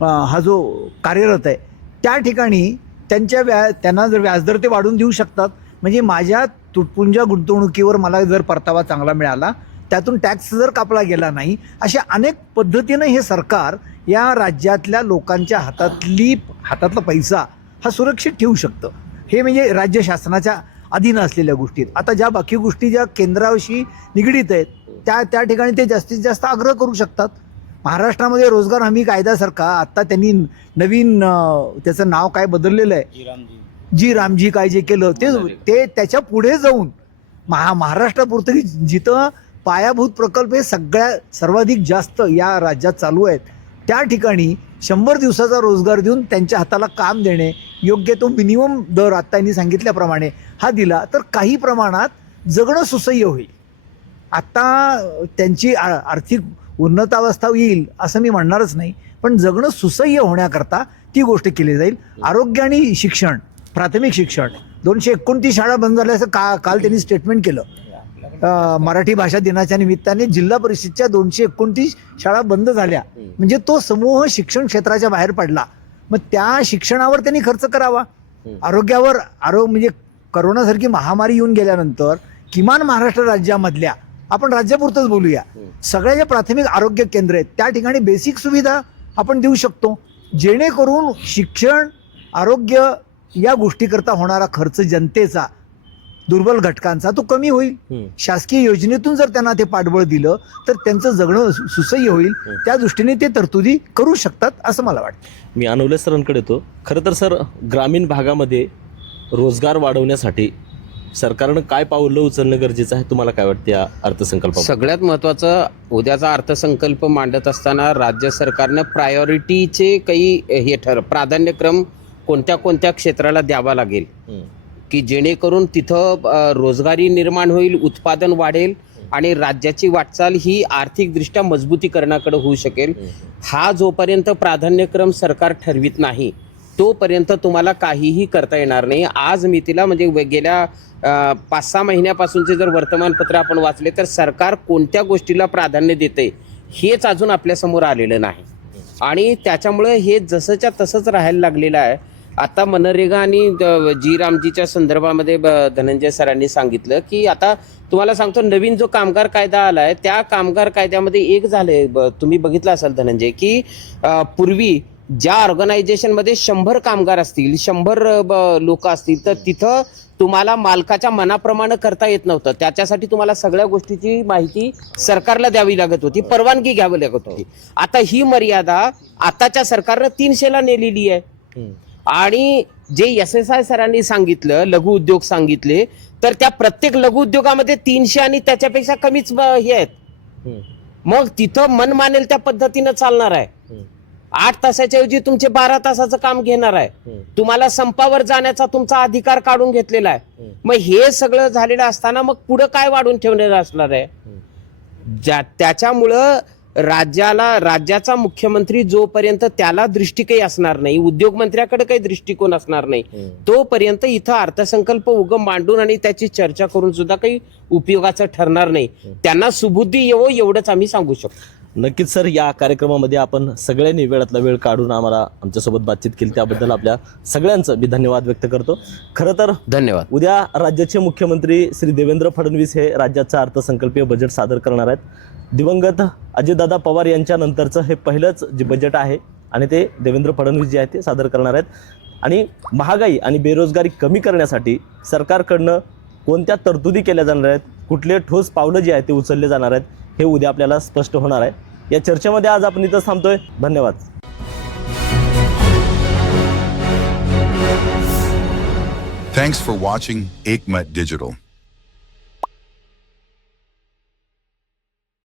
हा जो कार्यरत आहे, त्या ठिकाणी त्यांना जर व्याजदर ते वाढवून देऊ शकतात. म्हणजे माझ्या तुटपुंज गुंतवणुकीवर मला जर परतावा चांगला मिळाला, त्यातून टॅक्स जर कापला गेला नाही, अशा अनेक पद्धतीनं हे सरकार या राज्यातल्या लोकांच्या हातातला पैसा हा सुरक्षित ठेवू शकतं. हे म्हणजे राज्य शासनाच्या अधीन असलेल्या गोष्टी. आता ज्या बाकी गोष्टी ज्या केंद्राशी निगडीत आहेत त्या ठिकाणी ते जास्तीत जास्त आग्रह करू शकतात. महाराष्ट्रामध्ये रोजगार हमी कायद्यासारखा आत्ता त्यांनी नवीन त्याचं नाव काय बदललेलं आहे, जी रामजी काय जे केलं ते त्याच्या पुढे जाऊन महाराष्ट्रापुरतं जिथं पायाभूत प्रकल्प हे सर्वाधिक जास्त या राज्यात चालू आहेत, त्या ठिकाणी 100 दिवसाचा रोजगार देऊन त्यांच्या हाताला काम देणे, योग्य तो मिनिमम दर आत्ता यांनी सांगितल्याप्रमाणे हा दिला तर काही प्रमाणात जगणं सुसह्य होईल. आत्ता त्यांची आर्थिक उन्नतावस्था येईल असं मी म्हणणारच नाही, पण जगणं सुसह्य होण्याकरता ती गोष्ट केली जाईल. आरोग्य आणि शिक्षण, प्राथमिक शिक्षण 229 शाळा बंद झाल्या असं काल त्यांनी स्टेटमेंट केलं. मराठी भाषा दिनाच्या निमित्ताने जिल्हा परिषदच्या 229 शाळा बंद झाल्या, म्हणजे तो समूह शिक्षण क्षेत्राच्या बाहेर पडला. मग त्या शिक्षणावर त्यांनी खर्च करावा. आरोग्यावर म्हणजे करोनासारखी महामारी येऊन गेल्यानंतर किमान महाराष्ट्र राज्यामधल्या, आपण राज्यापुरतंच बोलूया, सगळ्या ज्या प्राथमिक आरोग्य केंद्र आहेत त्या ठिकाणी बेसिक सुविधा आपण देऊ शकतो, जेणेकरून शिक्षण, आरोग्य या गोष्टीकरता होणारा खर्च जनतेचा, दुर्बल घटकांचा तो कमी होईल. शासकीय योजनेतून जर त्यांना ते पाठबळ दिलं तर त्यांचं जगणं सुसह्य होईल. त्या दृष्टीने ते तरतुदी करू शकतात असं मला वाटतं. मी अनवले सरांकडे येतो. खरं तर सर, ग्रामीण भागामध्ये रोजगार वाढवण्यासाठी सरकारनं काय पावलं उचलणं गरजेचं आहे, तुम्हाला काय वाटतं या अर्थसंकल्पात? सगळ्यात महत्त्वाचं, उद्याचा अर्थसंकल्प मांडत असताना राज्य सरकारनं प्रायोरिटीचे काही प्राधान्यक्रम कोणत्या क्षेत्राला द्यावा लागेल की जेणेकरून तिथं रोजगारी निर्माण होईल, उत्पादन वाढेल आणि राज्याची वाटचाल ही आर्थिकदृष्ट्या मजबूतीकरणाकडे होऊ शकेल. हा जोपर्यंत प्राधान्यक्रम सरकार ठरवित नाही तोपर्यंत तुम्हाला काहीही करता येणार नाही. आज मी तिला म्हणजे गेल्या 5-6 महिन्यापासूनचे जर वर्तमानपत्र आपण वाचले तर सरकार कोणत्या गोष्टीला प्राधान्य देते हेच अजून आपल्यासमोर आलेलं नाही. आणि त्याच्यामुळे हे जसंच्या तसंच राहायला लागलेलं आहे. आता मनरेगा आणि जी रामजीच्या संदर्भामध्ये धनंजय सरांनी सांगितलं की आता तुम्हाला सांगतो नवीन जो कामगार कायदा आला आहे त्या कामगार कायद्यामध्ये एक झालंय, तुम्ही बघितलं असाल धनंजय, की पूर्वी ज्या ऑर्गनायझेशनमध्ये 100 कामगार असतील, 100 लोक असतील तर तिथं तुम्हाला मालकाच्या मनाप्रमाणे करता येत नव्हतं. त्याच्यासाठी तुम्हाला सगळ्या गोष्टीची माहिती सरकारला द्यावी लागत होती, परवानगी घ्यावी लागत होती. आता ही मर्यादा आताच्या सरकारनं 300ला नेलेली आहे. आणि जे SSI सरांनी सांगितलं लघु उद्योग सांगितले तर त्या प्रत्येक लघु उद्योगामध्ये 300 आणि त्याच्यापेक्षा कमीच हे आहेत. मग तिथं मन मानेल त्या पद्धतीनं चालणार आहे. 8 तासाच्या ऐवजी तुमचे 12 तासाचं काम घेणार आहे. तुम्हाला संपावर जाण्याचा तुमचा अधिकार काढून घेतलेला आहे. मग हे सगळं झालेलं असताना मग पुढं काय वाढून ठेवलेलं असणार आहे. त्याच्यामुळं राज्याचा मुख्यमंत्री जोपर्यंत त्याला दृष्टी काही असणार नाही, उद्योगमंत्र्याकडे काही दृष्टिकोन असणार नाही तोपर्यंत इथं अर्थसंकल्प उगम मांडून आणि त्याची चर्चा करून सुद्धा काही उपयोगाचं ठरणार नाही. त्यांना सुबुद्धी येवो एवढंच आम्ही सांगू शकतो. नक्कीच सर, या कार्यक्रमामध्ये आपण सगळ्यांनी वेळातला वेळ काढून आम्हाला आमच्यासोबत बातचीत केली त्याबद्दल आपल्या सगळ्यांचं मी धन्यवाद व्यक्त करतो. खरं तर धन्यवाद. उद्या राज्याचे मुख्यमंत्री श्री देवेंद्र फडणवीस हे राज्याचं अर्थसंकल्पीय बजेट सादर करणार आहेत. दिवंगत अजितदादा पवार यांच्या नंतरचं हे पहिलंच जे बजेट आहे आणि ते देवेंद्र फडणवीस जे आहेत ते सादर करणार आहेत. आणि महागाई आणि बेरोजगारी कमी करण्यासाठी सरकारकडनं कोणत्या तरतुदी केल्या जाणार आहेत, कुठले ठोस पावलं जे आहेत ते उचलले जाणार आहेत हे उद्या आपल्याला स्पष्ट होणार आहे. या चर्चेमध्ये आज आपण इथं थांबतोय. धन्यवाद. Thanks for watching Ekmat Digital.